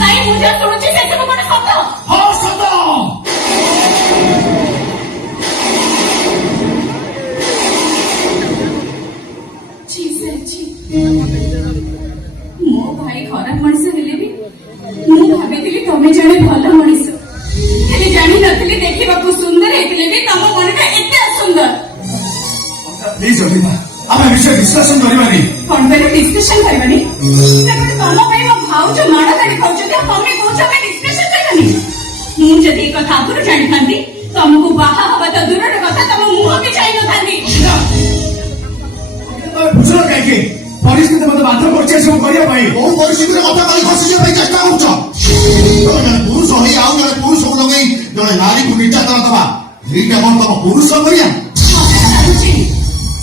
ସାଇ ମୁଁ ଯାହା ଶୁଣୁଛି ସେସବୁ କଣ ସତ ହଁ ସତ ଛି ସାଇ ଛି ମୋ ଭାଇ ଖରାପ ମଣିଷ ହେଲେ ବି ମୁଁ ଭାବିଥିଲି ତମେ ଜଣେ ଭଲ ମଣିଷ ହେଲେ ଜାଣିନଥିଲି ଦେଖିବାକୁ ସୁନ୍ଦର ହେଇଥିଲେ ବି ତମ ମନଟା ଏତେ ସୁନ୍ଦର ପ୍ଲିଜ ଅନିତା ଆମେ ବିଷୟ ଡିସ୍କସନ କରିବାନି କଣ ପାଇଁ ଡିସ୍କସନ କରିବାନି ତମ ପାଇଁ ମୋ ଭାଉଜ ମାଡ଼ କାଢି ଖାଉଛନ୍ତି ଆଉ ତମେ କହୁଛ ଆମେ ଡିସ୍କସନ କରିବାନି ମୁଁ ଯଦି ଏ କଥା ଆଗରୁ ଜାଣିଥାନ୍ତି ତମକୁ ବାହା ହବା ତ ଦୂରର କଥା ତମ ମୁହଁ ବି ଚାହିଁନଥାନ୍ତି ବୁଝିଲ କାହିଁକି ପରିସ୍ଥିତି ମତେ ବାଧ୍ୟ କରୁଛି ଏସବୁ କରିବା ପାଇଁ କୋଉ ପରିସ୍ଥିତିରେ କଥା କହି ଖସିଯିବା ପାଇଁ ଚେଷ୍ଟା କରୁଛ ଜଣେ ପୁରୁଷ ହେଇ ଆଉ ଜଣେ ପୁରୁଷକୁ ଲଗେଇ ଜଣେ ନାରୀକୁ ନିର୍ଯାତନା ଦବା ଏଇଟା କଣ ତମ ପୁରୁଷ କରିବା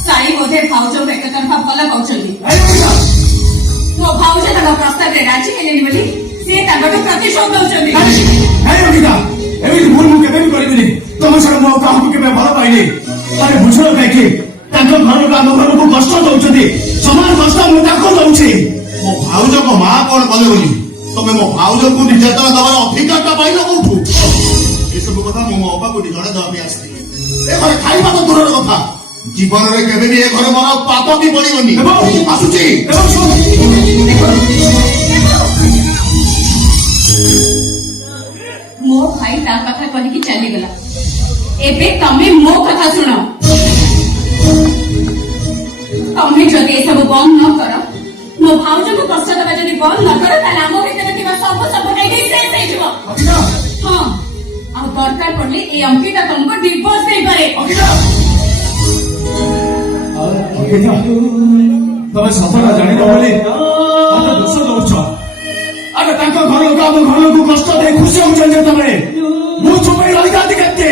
ସାଇ ବୋଧେ ଭାଉଜଙ୍କୁ ଏକତରଫା ଭଲ କହୁଛନ୍ତି ନାଇଁ ଅନିତା, ମୋ ଭାଉଜ ତାଙ୍କ ପ୍ରସ୍ତାବରେ ରାଜି ହେଲେନି ବୋଲି ସେ ତାଙ୍କଠୁ ପ୍ରତିଶୋଧ ଦଉଛନ୍ତି ନାଇଁ ଅନିତା, ଏମିତି ଭୁଲ ମୁଁ କେବେ ବି କରିବିନି ତମ ଛଡା ମୁଁ ଆଉ କାହାକୁ କେବେ ଭଲ ପାଇନି ଆରେ ବୁଝିଲ କାହିଁକି ତାଙ୍କ ଘରକୁ ଆମ ଘରକୁ କଷ୍ଟ ଦଉଛନ୍ତି ସମାନ କଷ୍ଟ ମୁଁ ତାଙ୍କୁ ଦଉଛି ମୋ ଭାଉଜଙ୍କ ମା କଣ କଲେ ବୋଲି ତମେ ମୋ ଭାଉଜଙ୍କୁ ନିର୍ଯାତନା ଦବାର ଅଧିକାରଟା ପାଇଲ କୋଉଠୁ ଏସବୁ କଥା ମୁଁ ମୋ ଅପାକୁ ନିକଟ ଦେବା ପାଇଁ ଆସିଥିଲି ଏ ଘରେ ଖାଇବା ତ ଦୂରର କଥା ଜୀବନରେ କେବେ ବି ଏ ଘରେ ମୋର ପାପ ବି ପଡିବନି ଆସୁଛି ଏବଂ ଶୁଣ, ମୋ ଭାଇ ତା କଥା କହିକି ଚାଲିଗଲା ଏବେ ତମେ ମୋ କଥା ଶୁଣ ତମେ ଯଦି ଏସବୁ ବନ୍ଦ ନ କର ମୋ ଭାଉଜଙ୍କୁ କଷ୍ଟ ଦେବା ଯଦି ବନ୍ଦ ନ କର ତାହେଲେ ଆମ ଭିତରେ ଥିବା ସବୁ ସମ୍ପର୍କ ଶେଷ ହେଇଯିବ ଅନିତା, ହଁ ଆଉ ଦରକାର ପଡିଲେ ଏଇ ଅଙ୍କିତା ତମକୁ ଡିଭୋର୍ସ ଦେଇପାରେ ଅନିତା, ଅନିତା, ତମେ ସତଟା ଜାଣିନ ବୋଲି ମତେ ଦୋଷ ଦଉଛ ଆରେ ତାଙ୍କ ଘରକୁ ଆମ ଘରକୁ କଷ୍ଟ ଦେଇ ଖୁସି ହଉଛନ୍ତି ତମେ ମୁଁ ଚୁପି ରହିଥାନ୍ତି କେତେ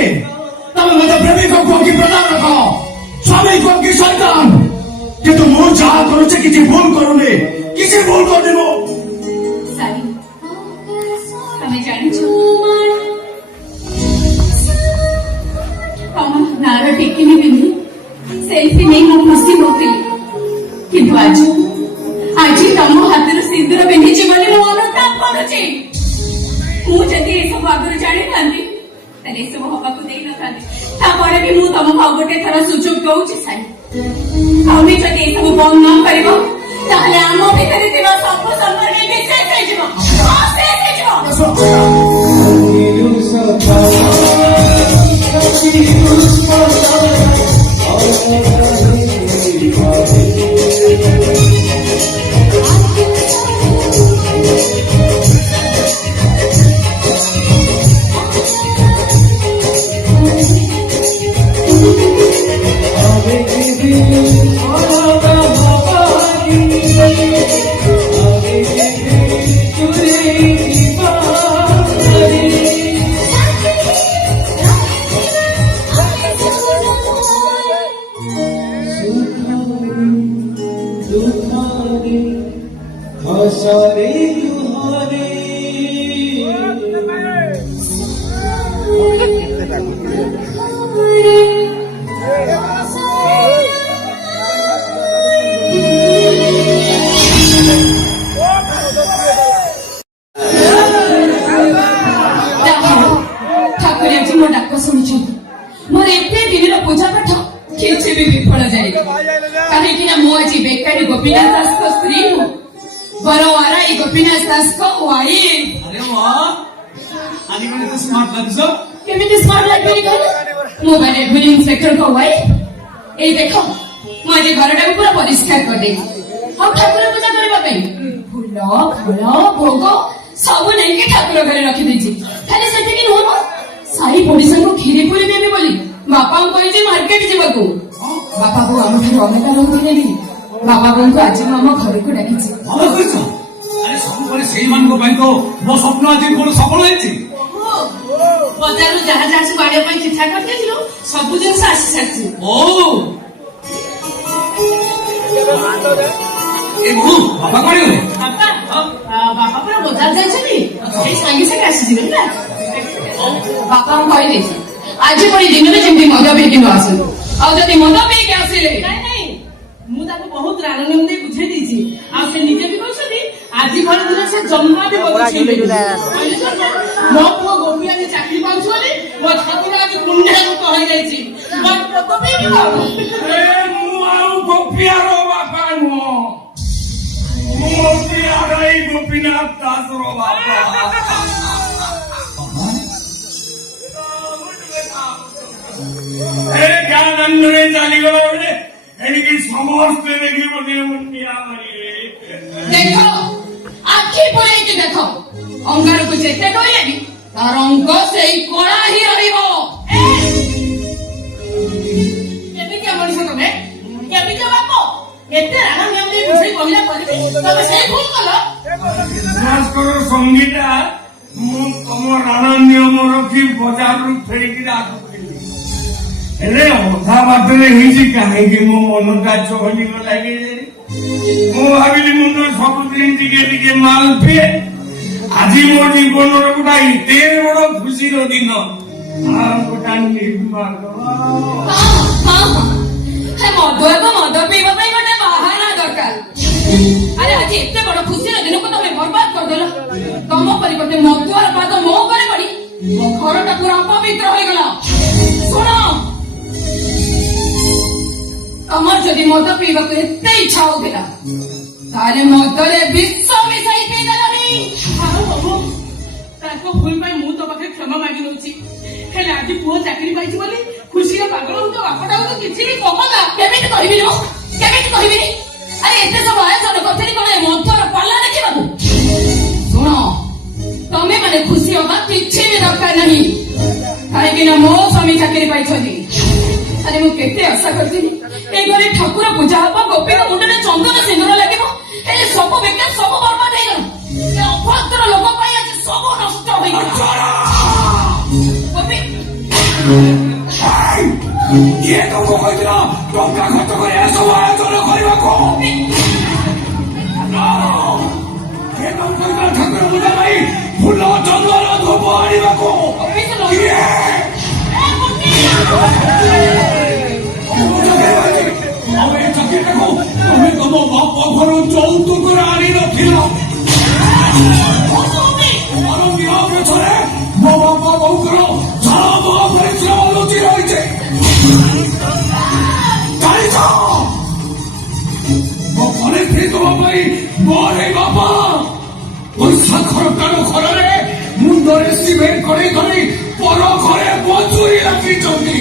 ତମେ ମତେ ପ୍ରେମିକ କୁହ କି ପ୍ରତାରକ ସ୍ୱାମୀ କୁହ କି ଶୈତାନ କିନ୍ତୁ ମୁଁ ଯାହା କରୁଛି କିଛି ଭୁଲ କରୁନି କିଛି ଭୁଲ କରୁନି ମୁଁ ସାରି ତମେ ଜାଣିଛ ତମ ନାର ଟିକିନି ପିନ୍ଧି ସେଲ୍ଫି ନେଇ ମୁଁ ଖୁସି ହଉଥିଲି କିନ୍ତୁ ଆଜି ତମ ହାତରୁ ସିନ୍ଦୁର ପିନ୍ଧିଛି ବୋଲି ମୁଁ ଅନୁତାପ କରୁଛି ମୁଁ ଯଦି ଏସବୁ ଆଗରୁ ଜାଣିଥାନ୍ତି ତାହେଲେ ଏସବୁ ହବାକୁ ଦେଇନଥାନ୍ତି ତାପରେ ବି ମୁଁ ତମକୁ ଆଉ ଗୋଟେ ଥର ସୁଯୋଗ ଦଉଛି ସାଇ ତମେ ଯଦି ଏସବୁ ବନ୍ଦ ନ କରିବ ତାହେଲେ ଆମ ଭିତରେ ଥିବା ସବୁ ସମ୍ପର୍କ ଶେଷ ହେଇଯିବ ହଁ ଶେଷ ହେଇଯିବ ଠାକୁର ଆଜି ମୋ ଡାକ ଶୁଣିଛନ୍ତି ମୋର ଏତେ ଦିନର ପୂଜା ପାଠ କିଛି ବି ବିଫଳ ଯାଇନି କାହିଁକି ନା ମୁଁ ଆଜି ବେକାରୀ ଗୋପୀନାଥ ଦାସଙ୍କ ସ୍ତ୍ରୀ ନୁହଁ ବରଂ ଆରାଇ ଗୋପୀନାଥ ଦାସଙ୍କ ୱାଇଫ अरे वाह आधी कोणी तर स्मार्ट लागतो କେମିତି ସ୍ମାର୍ଟ ଲାଗିବନି କହିଲେ ମୁଁ ମାନେ ରେଭିନ୍ୟୁ ଇନ୍ସପେକ୍ଟରଙ୍କ ୱାଇଫ ଏଇ ଦେଖ ମୁଁ ଆଜି ଘରଟାକୁ ପୁରା ପରିଷ୍କାର କରିଦେଇଛି ଆଉ ଠାକୁର ପୂଜା କରିବା ପାଇଁ ଫୁଲ ଫଳ ଭୋଗ ସବୁ ନେଇକି ଠାକୁର ଘରେ ରଖିଦେଇଛି ଖାଲି ସେତିକି ନୁହଁ ମ ସାଇ ପଡିଶାଙ୍କୁ କ୍ଷୀରି ପୁରୀ ଦେବି ବୋଲି ବାପାଙ୍କୁ କହିଛି ମାର୍କେଟ ଯିବାକୁ ବାପା ବୋଉ ଆମଠାରୁ ଅଲଗା ରହୁଥିଲେ ବି ବାପା ବୋଉଙ୍କୁ ଆଜି ମୁଁ ଆମ ଘରକୁ ଡାକିଛି ଭଲ କରିଛ ଆରେ ସବୁବେଳେ ସେଇମାନଙ୍କ ପାଇଁ ତ ମୋ ସ୍ୱପ୍ନ ଆଜି ମୋର ସଫଳ ହେଇଛି ବଜାରରୁ ଯାହା ଯାହା ସବୁ ଆଣିବା ପାଇଁ ଥିଲା ବୋଉ ଏ ବୋଉ ବାପା କୁଆଡେ ଗଲେ? ବାପା ପୁରା ବଜାର ଯାଇଛନ୍ତି ଏଇ ସାଙ୍ଗେ ସାଙ୍ଗେ ଆସିଯିବେ ହେଲା ବାପାଙ୍କୁ କହିଦେଇଛି ଆଜି ପରି ଦିନରେ ଯେମିତି ମଦ ପିଇକି ନ ଆସନ୍ତୁ ଆଉ ଯଦି ମଦ ପିଇକି ଆସିଲେ ନାଇଁ ମୁଁ ତାକୁ ବହୁତ ରାଣ ନିୟମ ଦେଇ ବୁଝେଇ ଦେଇଛି ଆଉ ସେ ନିଜେ ବି କହିଛନ୍ତି ଆଜି ଭଳି ଦିନ ସେ ଜମା ବି ମଦ ଛୁଇଁବେନି। ମୋ ପୁଅ ଗୋପୀ ଆଜି ଚାକିରି ପାଉଛି ବୋଲି ମୋ ଛାତିରେ ଆଜି କୁଣ୍ଡାଭୂତ ହେଇଯାଇଛି ମଦ ପିଇକି ମୁଁ ଆଉ ଗୋପିଆର ବାପା ନୁହଁ, ମୁଁ ଗୋପିଆର ଏଇ ଗୋପୀନାଥ ଦାସର ବାପା। ଏ ଗାଁ ଦାଣ୍ଡରେ ଚାଲିଗଲା ବେଳେ ଏଣିକି ସମସ୍ତେ ଦେଖିବ ମୁଣ୍ଡିଆ ମାରିବେ। ଦେଖ ଆଖି ପୁରେଇକି ଦେଖ ଅଙ୍ଗାରକୁ ଯେତେ କହିଲେ ବି ତାର ଅଙ୍କ ସେଇ କଳା ହିଁ ରହିବ। କେମିତିଆ ମଣିଷ ତମେ କେମିତିଆ ବାପ ଏତେ ରାଣ ନିୟମ ଦେଇ ବୁଝେଇ କହିଲା ପରେ ବି ତମେ ସେଇ ଭୁଲ କଲ। ବିଶ୍ୱାସ କର ସଙ୍ଗୀତା, ମୁଁ ତମ ରାଣ ନିୟମ ରଖି ବଜାରରୁ ଫେରିକି ଆସୁଥିଲି, ହେଲେ ଅଧା ବାଟରେ ହେଇଛି କାହିଁକି ମୋ ମନଟା ଚହଲିଗଲା କେଜାଣି। ମୁଁ ଭାବିଲି ମୁଣ୍ଡ ସବୁଦିନ ଟିକେ ଟିକେ ମାଲ ପିଏ, ଆଜି ମୋ ଜୀବନର ଗୋଟା ଏତେ ବଡ ଖୁସିର ଦିନ। ଆଉ ଗୋଟା ନିର୍ମାଣ ମଦ ଏବଂ ମଦ ପିଇବା ପାଇଁ ଗୋଟେ ବାହାନା ଦରକାର। ଆରେ ଆଜି ଏତେ ବଡ ଖୁସିର ଦିନକୁ ତମେ ବର୍ବାଦ କରିଦେଲ। ତମ ପରିବର୍ତ୍ତେ ମଦୁଆର ପାଦ ମୋ ଉପରେ ପଡି ମୋ ଘରଟା ପୁରା ଅପବିତ୍ର ହୋଇଗଲା। ଶୁଣ, ତମର ଯଦି ମଦ ପିଇବାକୁ ଏତେ ଇଚ୍ଛା ହଉଥିଲା ତାହେଲେ ମଦରେ ବିଷ ମିଶାଇ ପିଇଦେଲନି। ତାଙ୍କ ଭୁଲ ପାଇଁ ମୁଁ ତୋ ପାଖରେ କ୍ଷମା ମାଗି ନେଉଛି, ହେଲେ ଆଜି ପୁଅ ଚାକିରି ପାଇଛି ବୋଲି ଖୁସିର ପାଗଳ ହଉଛ ବାପଟାକୁ ତ କିଛି ବି କହନା। କେମିତି କହିବିନି ମୁଁ କେମିତି କହିବିନି? ଆରେ ଏତେ ସବୁ ଆୟୋଜନ କରିଥିଲି କଣ ଏ ମଦର ପାଲା ଦେଖିବାକୁ? ଶୁଣ, ତମେ ମାନେ ଖୁସି ହବା କିଛି ବି ଦରକାର ନାହିଁ, କାହିଁକି ନା ମୋ ସ୍ୱାମୀ ଚାକିରି ପାଇଛନ୍ତି। ଆରେ ମୁଁ କେତେ ଆଶା କରିଥିଲି এই ঘরে ঠাকুর পূজা হব, গোপীর মুন্ডরে চন্দন সিন্দুর লাগিব, ହେଲେ ସବୁ ବେକାର ସବୁ ବର୍ବାଦ ହେଇଗଲା। ଏ ଅଭଦ୍ର ଲୋକ ପାଇଁ ଆଜି ସବୁ ନଷ୍ଟ ହୋଇଗଲା। ଗୋପୀ କିଏ ତମକୁ କହିଥିଲା ଟଙ୍କା ଖର୍ଚ୍ଚ କରି ଏସବୁ ଆୟୋଜନ କରିବାକୁ? କିଏ ତମକୁ କହିଥିଲା ଠାକୁର ପୂଜା ପାଇଁ ଫୁଲ ଚନ୍ଦନ ଧୂପ ଆଣିବାକୁ? ତମେ ତମ ବାପ ଘରୁ ଯୌତୁକରେ ଆଣି ନଥିଲ। ପଛରେ ମୋ ବାପା ବୋଉଙ୍କର ଝାଳ ମୁହ ପରିଶ୍ରମ ଲୁଚି ରହିছে। ଜାଣିଛ ମୋ ଘରେ ଫେରିବା ପାଇଁ ମୋର ଏଇ ବାପା ପଇସା ଖରକାଣ ଖରାରେ ମୁଣ୍ଡରେ ସିମେଣ୍ଟ କରେଇ ଧରି ପର ଘରେ ମଜୁରୀ ଲାଗିଛନ୍ତି।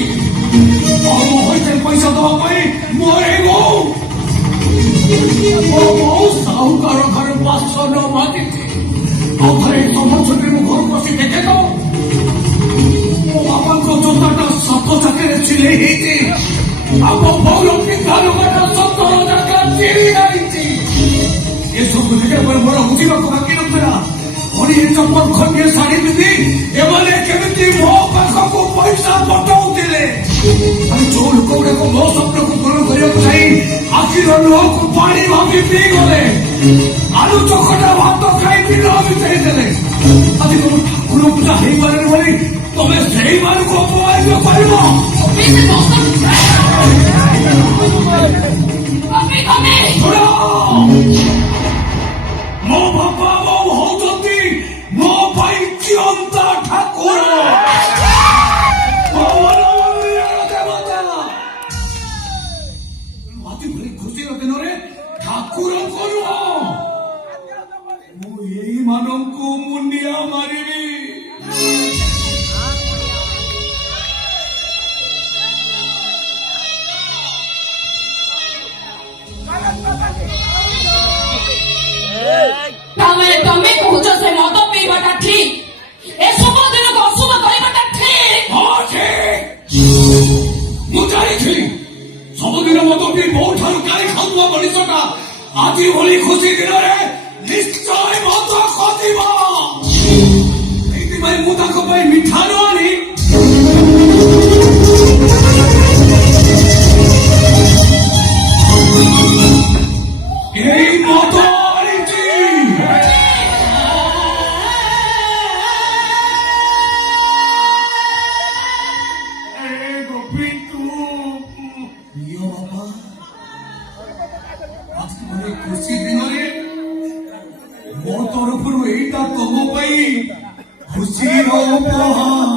ମୋ ହଇତେ ପଇସା ଦବା ପାଇଁ ମୋର ଏଇ ବୋଉ ମୋ ବୋଉ ସାହୁକାର ଘରେ 500 ନ ମାଗିଛି। ଆଉ ଘରେ ସମସ୍ତେ ମୁଁ ଘରକୁ ଆସି ଦେଖେ ତ ମୋ ବାପାଙ୍କ ଜୋତାଟା 7 ଜାଗାରେ ସିଲେଇ ହେଇଛି, ଆଉ ମୋ ବୋଉର ପିନ୍ଧା ଲୁଗାଟା 17 ଜାଗା ଚିରି ଯାଇଛି। ଏସବୁ ଦେଖିବା ପରେ ମୋର ବୁଝିବାକୁ ବାକି ନଥିଲା। ଖଣ୍ଡିଏ ଚପଲ ଖଣ୍ଡିଏ ଶାଢୀ ପିନ୍ଧି ଏମାନେ କେମିତି ମୋ ପାଖକୁ ପଇସା ପଠାଉଥିଲେ। ଯୋଉ ଲୋକ ଗୁଡାକ ମୋ ସ୍ୱପ୍ନକୁ ପୂରଣ କରିବାକୁ ଯାଇ ଆଖିର ଲୁହକୁ ପାଣି ଭାବି ପିଇଗଲେ, ଆଳୁ ଚକଟା ଭାତ ଖାଇ ବିଲ ବିତେଇ ଦେଲେ। ଆଜି ତମ ଠାକୁର ପୂଜା ହେଇପାରେନି ବୋଲି ତମେ ସେଇମାନଙ୍କୁ ଅପମାନିତ କରିବ? ମୋ ବାପା ବୋଉ ହଉଛନ୍ତି ମୋ ପାଇଁ ଜିଅନ୍ତା ଠାକୁର, ଖୁସିର ଦିନରେ ଠାକୁରଙ୍କୁ ନୁହଁ ମୁଁ ଏଇମାନଙ୍କୁ ମୁଣ୍ଡିଆ ମାରିବି। ତାମାନେ ତମେ କହୁଛ ସେ ମଦ ପିଇବାଟା ଠିକ, ଏସବୁ ଦିନକୁ ଅଶୁଭ କରିବାଟା ଠିକ? ହଁ ଠିକ। ମୁଁ ଜାଣିଥିଲି ସବୁଦିନ ମଦ ପିଇ ବୋଉ ଠାରୁ ଗାଳି ଖାଉଥିବା ମଣିଷଟା ଆଜି ଭଳି ଖୁସି ଦିନରେ ନିଶ୍ଚୟ ମଦ ଖୋଜିବ। ସେଇଥିପାଇଁ ମୁଁ ତାଙ୍କ ପାଇଁ ମିଠା ନ ଆଣି ତୁ ପ୍ରିୟ ବାପା, ଆଜି ଗୋଟେ ଖୁସି ଦିନରେ ମୋ ତରଫରୁ ଏଇଟା ତମ ପାଇଁ ଖୁସିର ଉପହାର।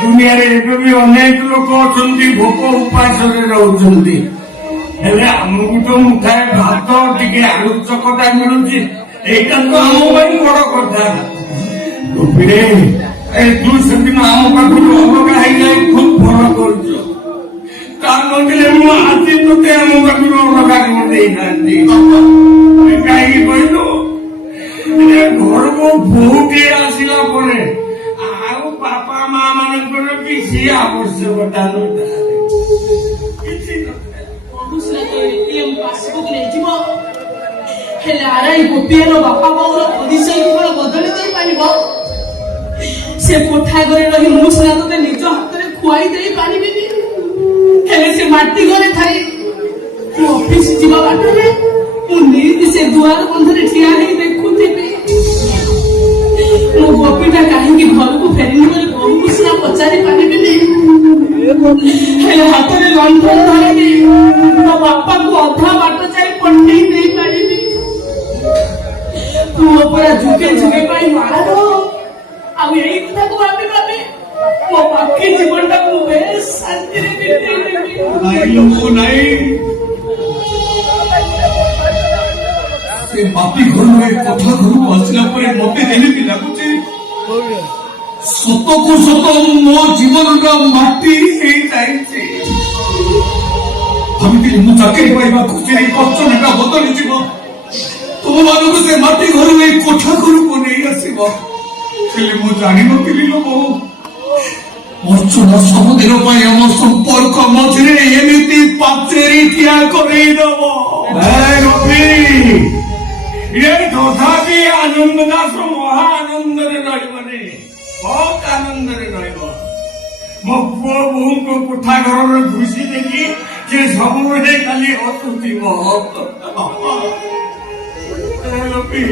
ଦୁନିଆରେ ଏବେ ବି ଅନେକ ଲୋକ ଅଛନ୍ତି ଭୋକ ଉପାସରେ ରହୁଛନ୍ତି, ହେଲେ ଆମକୁ ତ ମୁଠାଏ ଭାତ ଟିକେ ଆଳୁ ଚକଟା ମିଳୁଛି, ଏଇଟା ତ ଆମ ପାଇଁ ବଡ କଥା। ତୁ ସେଦିନ ଆମ ପାଖରୁ ଅଲଗା ହେଇଯାଇ ଖୁବ୍ ଭଲ କରୁଛ, ତା ନଦେଲେ ମୁଁ ଆଜି ତୋତେ ଆମ ପାଖରୁ ଅଲଗା କରିଦେଇଥାନ୍ତି। କାହିଁକି କହିଲୁ, ଘରକୁ ବୋହୂଟିଏ ଆସିଲା ପରେ ଆଉ ବାପା ମା ମାନଙ୍କର କିଛି ଆବଶ୍ୟକତା ନଥାଏ, କିଛି ନଥାଏ। ହେଲେ ଆରାଇ ଗୋପିଆର ବାପା ବୋଉର ପରିଚୟ କଣ ବଦଳି ଦେଇପାରିବ? ସେ କୋଠା ଘରେ ରହି ମୁଁ ସିନା ତତେ ନିଜ ହାତରେ ଖୁଆଇ ଦେଇ ପାରିବିନି, ହେଲେ ସେ ମାଟି ଘରେ ଥାଇ ମୁଁ ଅଫିସ ଯିବା ବାଟରେ ମୁଁ ନିତି ସେ ଦୁଆର ବନ୍ଧରେ ଠିଆ ହେଇ ଦେଖୁଥିବି ମୋ ଗୋପୀଟା କାହିଁକି ଘରକୁ ଫେରିନି ବୋଲି ବୋଉକୁ ସିନା ପଚାରି ପାରିବିନି, ହେଲେ ହାତରେ ଲଣ୍ଠନ ଧରିବି ମୋ ବାପାକୁ ଅଧା ବାଟ ଯାଇ ପଠେଇ ଦେଇ ପାରିବି। ପୁଅ ପରା ଯୁଗେ ଯୁଗେ ପାଇଁ ମାଳ ଆଉ ଏଇ କଥାକୁ ଭାବି ଭାବି ମୋ ବାକି ଜୀବନଟାକୁ ବେଶ ଶାନ୍ତିରେ ବିତେଇଦେବି। ସେ ବାପି ଘରୁ କୋଠା ଘରକୁ ଆସିଲା ପରେ ମତେ ଯେମିତି ଲାଗୁଛି ସତକୁ ସତ ମୋ ଜୀବନଟା ମାଟି ହେଇଯାଇଛି। ଭାବିଥିଲି ମୁଁ ଚାକିରି ପାଇବା ଖୁସିରେ କଷ୍ଟଟା ବଦଳିଯିବ, ତୁମମାନଙ୍କୁ ସେ ମାଟି ଘରୁ ଏଇ କୋଠା ଘରକୁ ନେଇ ଆସିବ, ହେଲେ ମୁଁ ଜାଣିନଥିଲି ଲୋ ବୋଉ, ଅର୍ଚ୍ଚନା ସବୁଦିନ ପାଇଁ ଆମ ସମ୍ପର୍କ ମଝିରେ ଏମିତି ପାଚେରୀ ଠିଆ କରେଇଦବ। ତଥାପି ଆନନ୍ଦ ଦାସ ମହା ଆନନ୍ଦରେ ରହିବନି, ବହୁତ ଆନନ୍ଦରେ ରହିବ। ମୋ ପୁଅ ବୋହୂଙ୍କ କୋଠା ଘରର ଖୁସି ଦେଖି ଯେ ସବୁବେଳେ ଖାଲି ହସୁଥିବ। ଲୋପି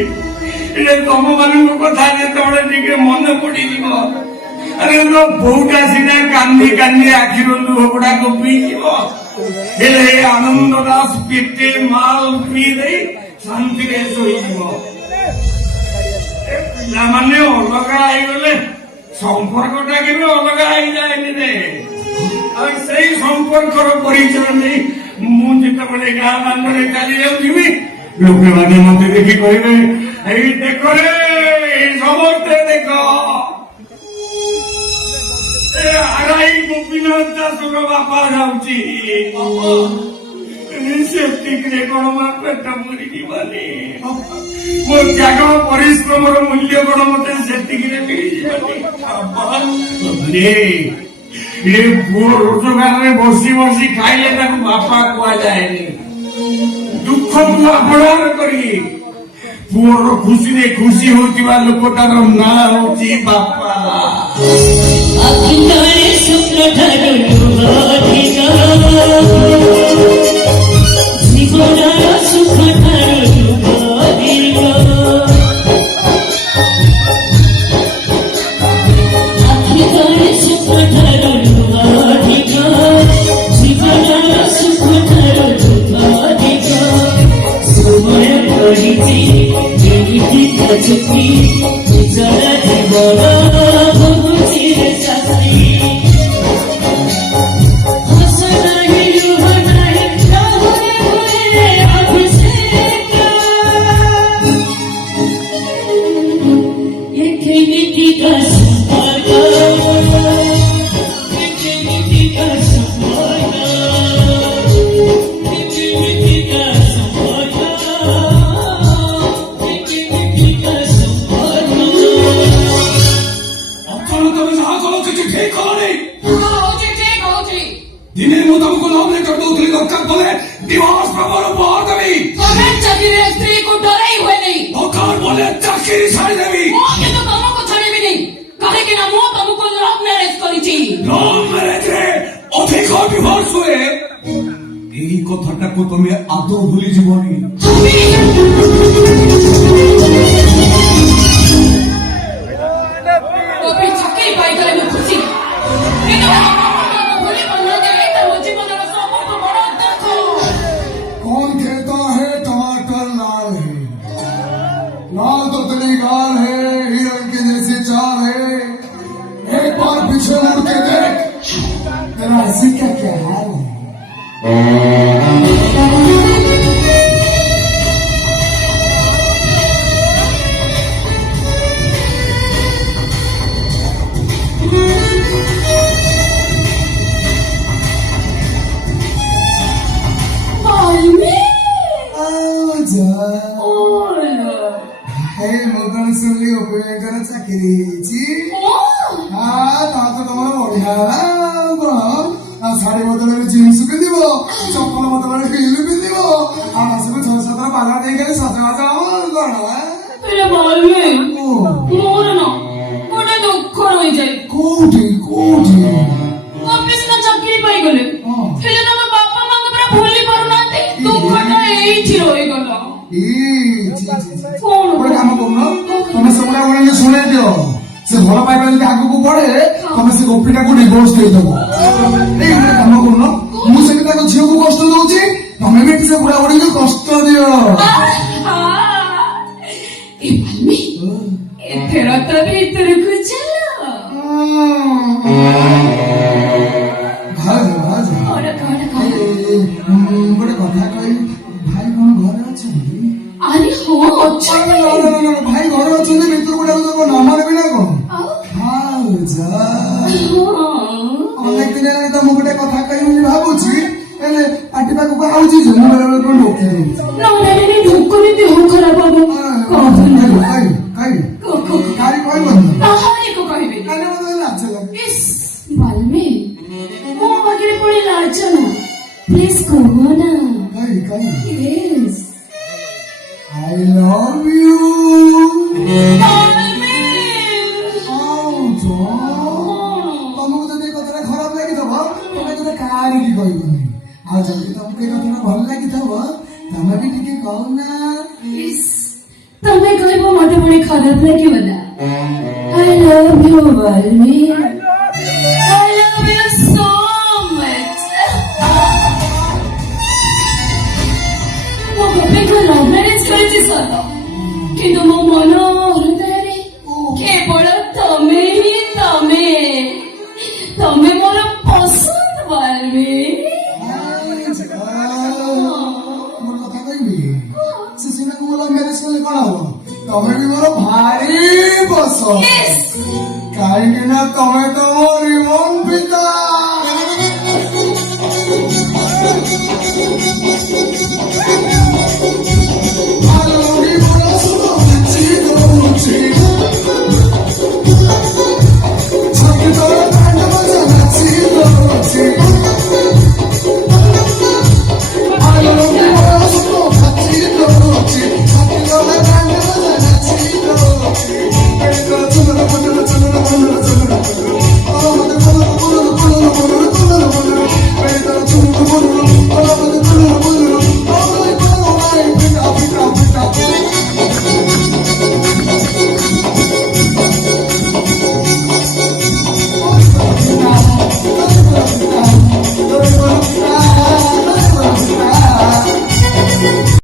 ଏ ତମ ମାନଙ୍କ କଥା ଯେତେବେଳେ ଟିକେ ମନେ ପଡିଯିବ, ଆରେ ବୋଉଟା ସିନା କାନ୍ଦି କାନ୍ଦି ଆଖିର ଲୁହ ଗୁଡାକ ପିଇଯିବ, ହେଲେ ଏ ଆନନ୍ଦ ଦାସ ପେଟେ ମାଲ ପିଇ ଦେଇ ଶାନ୍ତିରେ ଶୋଇଯିବ। ଏ ପିଲାମାନେ ଅଲଗା ହେଇଗଲେ ସମ୍ପର୍କଟା କେବେ ଅଲଗା ହେଇଯାଏନି ରେ। ଆଉ ସେଇ ସମ୍ପର୍କର ପରିଚୟ ନେଇ ମୁଁ ଯେତେବେଳେ ଗାଁ ଦାଣ୍ଡରେ ଚାଲି ଯାଉଥିବି, ଲୋକମାନେ ମତେ ଦେଖି କହିବେ, ଏଇ ଦେଖରେ ଏଇ ସମସ୍ତେ ଦେଖ, ଆରାଇ ଗୋପୀନାଥ ଦାସର ବାପା ଯାଉଛି। ସେତିକିରେ କଣ ମା ପେଟ ପୁରିଯିବନି? ମୋ ତ୍ୟାଗ ପରିଶ୍ରମର ମୂଲ୍ୟ କଣ ମତେ ସେତିକିରେ ମିଳିଯିବନି? ଏ ପୁଅ ରୋଜଗାରରେ ବସି ବସି ଖାଇଲେ ତାକୁ ବାପା କୁହାଯାଏନି। ଦୁଃଖକୁ ଆପଣାର କରି ପୁଅର ଖୁସିରେ ଖୁସି ହଉଥିବା ଲୋକଟାର ନାଁ ହଉଛି ବାପା। ଅଖିତରେ ଶୁକ୍ରଠାରୁ ଅଧିକ ଜୀବନର ସୁଖଠାରୁ ଅଧିକ ଅଖିତରେ ଶୁକ୍ରଠାରୁ ଅଧିକ ଜୀବନର ସୁଖଠାରୁ ଅଧିକ ସମୟ ପଡ଼ିଛି ଯେମିତି ଖୋଜୁଛି ନିଜର ଜୀବନ ଭୋଗୁଛି ଶାସ୍ତି। ହସ ନାହିଁ ଲୁହ ନାହିଁ ରହୁରେ ହୁଏ ଅଭିଷେକ। ଏ କେମିତିକା ସମ୍ପର୍କ, ଏ କେମିତିକା ସମ୍ପର୍କ, ଏ କେମିତିକା ସମ୍ପର୍କ, ଏ କେମିତିକା ସମ୍ପର୍କ। ଆପଣ ତମେ ଯାହା କଲ କିଛି ଠିକ କଲନି। ହଉଛି ଠିକ ହଉଛି। ଦିନେ ମୁଁ ତମକୁ ଲଭ୍ ଲେଟର ଦଉଥିଲି, ଦରକାର ପଡିଲେ ଡିଭୋର୍ସ ପ୍ରମାଣ ଉପହାର ଦେବି। ଗଭର୍ଣ୍ଣମେଣ୍ଟ ଚାକିରିରେ ସ୍ତ୍ରୀକୁ ଡରାଇ ହୁଏନି। ଦରକାର ପଡିଲେ ଚାକିରି ଛାଡ଼ିଦେବି। ମୁଁ କିନ୍ତୁ ତମକୁ ଛାଡ଼ିବିନି, କାହିଁକି ନା ମୁଁ ତମକୁ ଲଭ୍ ମ୍ୟାରେଜ କରିଛି। ଲଭ୍ ମ୍ୟାରେଜରେ ଅଧିକ ଡିଭୋର୍ସ ହୁଏ, এই কথাটাକୁ ତମେ ଆଦୌ ଭୁଲିଯିବନି। ଗୋପୀ ଚାକିରି ପାଇଗଲେ ମୁଁ ଖୁସି, କିନ୍ତୁ ଭୁଲି ପାରୁନାହାନ୍ତି ଏଇଟା ମୋ ଜୀବନର ସବୁଠୁ ବଡ଼ ଦୁଃଖ। कौन कहता है टमाटर लाल है? लाल तो तेरी गाल है, हिरन के जैसी चाल है। एक बार पीछे मुड़ के देख, तेरा हंसी का क्या हाल है? हे मुदन सुनली उपयोगकर चाकरी ता तो तुम बढ़िया शाढ़ी बदल जीन्स पिंध चप्पल बदल हिल पिंध मासक 6-7 पाला देकर सजबाज कौन ମୋର ନା ଗୋଟେ ଦୁଃଖ ରହିଯାଏ। कोठी कोठी ଅଫିସରେ ଚାକିରି ପାଇଗଲେ, ହେଲେ ତମ ବାପା ମାଙ୍କୁ ପୁରା ଭୁଲି ପାରୁନାହାନ୍ତି। ଦୁଃଖଟା ଏଇଠି ରହିଗଲା। କଣ ଗୋଟେ କାମ କରୁନ, ତମେ ସେଗୁଡା ଗୁଡା ଶୁଣେଇ ଦିଅ। ସେ ଭଲ ପାଇବା ଯଦି ଆଗକୁ ବଢେ, ତମେ ସେ ଗୋପୀଟାକୁ ଡିଭୋର୍ସ ଦେଇଦବ। ଏଇ ଗୋଟେ କାମ କରୁନ, ମୁଁ ସେଠି ତାଙ୍କ ଝିଅକୁ କଷ୍ଟ ଦଉଛି, ତମେ ବି ସେ ବୁଢା ବୁଢୀକୁ କଷ୍ଟ ଦିଅ। ଏଥର ତ ଭିତରକୁ ଚାଲ। ଗୋଟେ କଥା କହିବି, ଭାଇ କଣ ଘରେ ଅଛନ୍ତି? ଆରେ ହଁ ଅଛନ୍ତି। ଭାଇ ଘରେ ଅଛନ୍ତି, ଭିତରକୁ ଡାକୁଛ ନାମରେ ବି ନା କଣ? ଅନେକ ଦିନ ହେଲାଣି ତ ମୁଁ ଗୋଟେ କଥା କହିବି ବୋଲି ଭାବୁଛି, ହେଲେ ପାଟି ପାଖକୁ ଆଉଛି ଯେ ମୁଁ ବେଳେବେଳେ କଣ ଢୋକି ଦଉଛି। ଢୋକରେ ଦେହ ଖରାପ ହବ। କାରି କହିବନି କହିବି ଲାଜ ଲାଗେ। ବାଲ୍ମୀ ମୋ ପାଖରେ ପୁଣି ଲାଜ ନା, ପ୍ଲିଜ କହ ନା। Yes. I love you. ତମକୁ ଯଦି କଥାଟା ଖରାପ ଲାଗିଥିବ, ତମେ କେବେ କାହାରିକି କହିବନି। ଆଉ ଯଦି ତମକୁ ଏ କଥାଟା ଭଲ ଲାଗିଥିବ ତମେ ବି ଟିକେ କହୁନା। ଇସ୍, ତମେ କହିବ ମତେ ପୁଣି ଖରାପ ଲାଗିବ ନା? I love you, Valmi. I love you so much. ମୋ ଗୋପୀଙ୍କ ଲଭ୍ ମ୍ୟାରେଜ କରିଛି ସତ, କିନ୍ତୁ ମୋ ମନ ହୃଦୟରେ କେବଳ ତମେ ହିଁ ତମେ। ତମେ ମୋର ପସନ୍ଦ Valmi। ମୋର କଥା କହିବି, ସେ ସିନାକୁ ମୋର ମ୍ୟାରେଜ କଲେ କଣ ହବ? ତମେ ବି ମୋର ଭାରି ପସନ୍ଦ, Yes. କାହିଁକି ନା ତମେ ତ ମୋ ରିମନ ପିତା।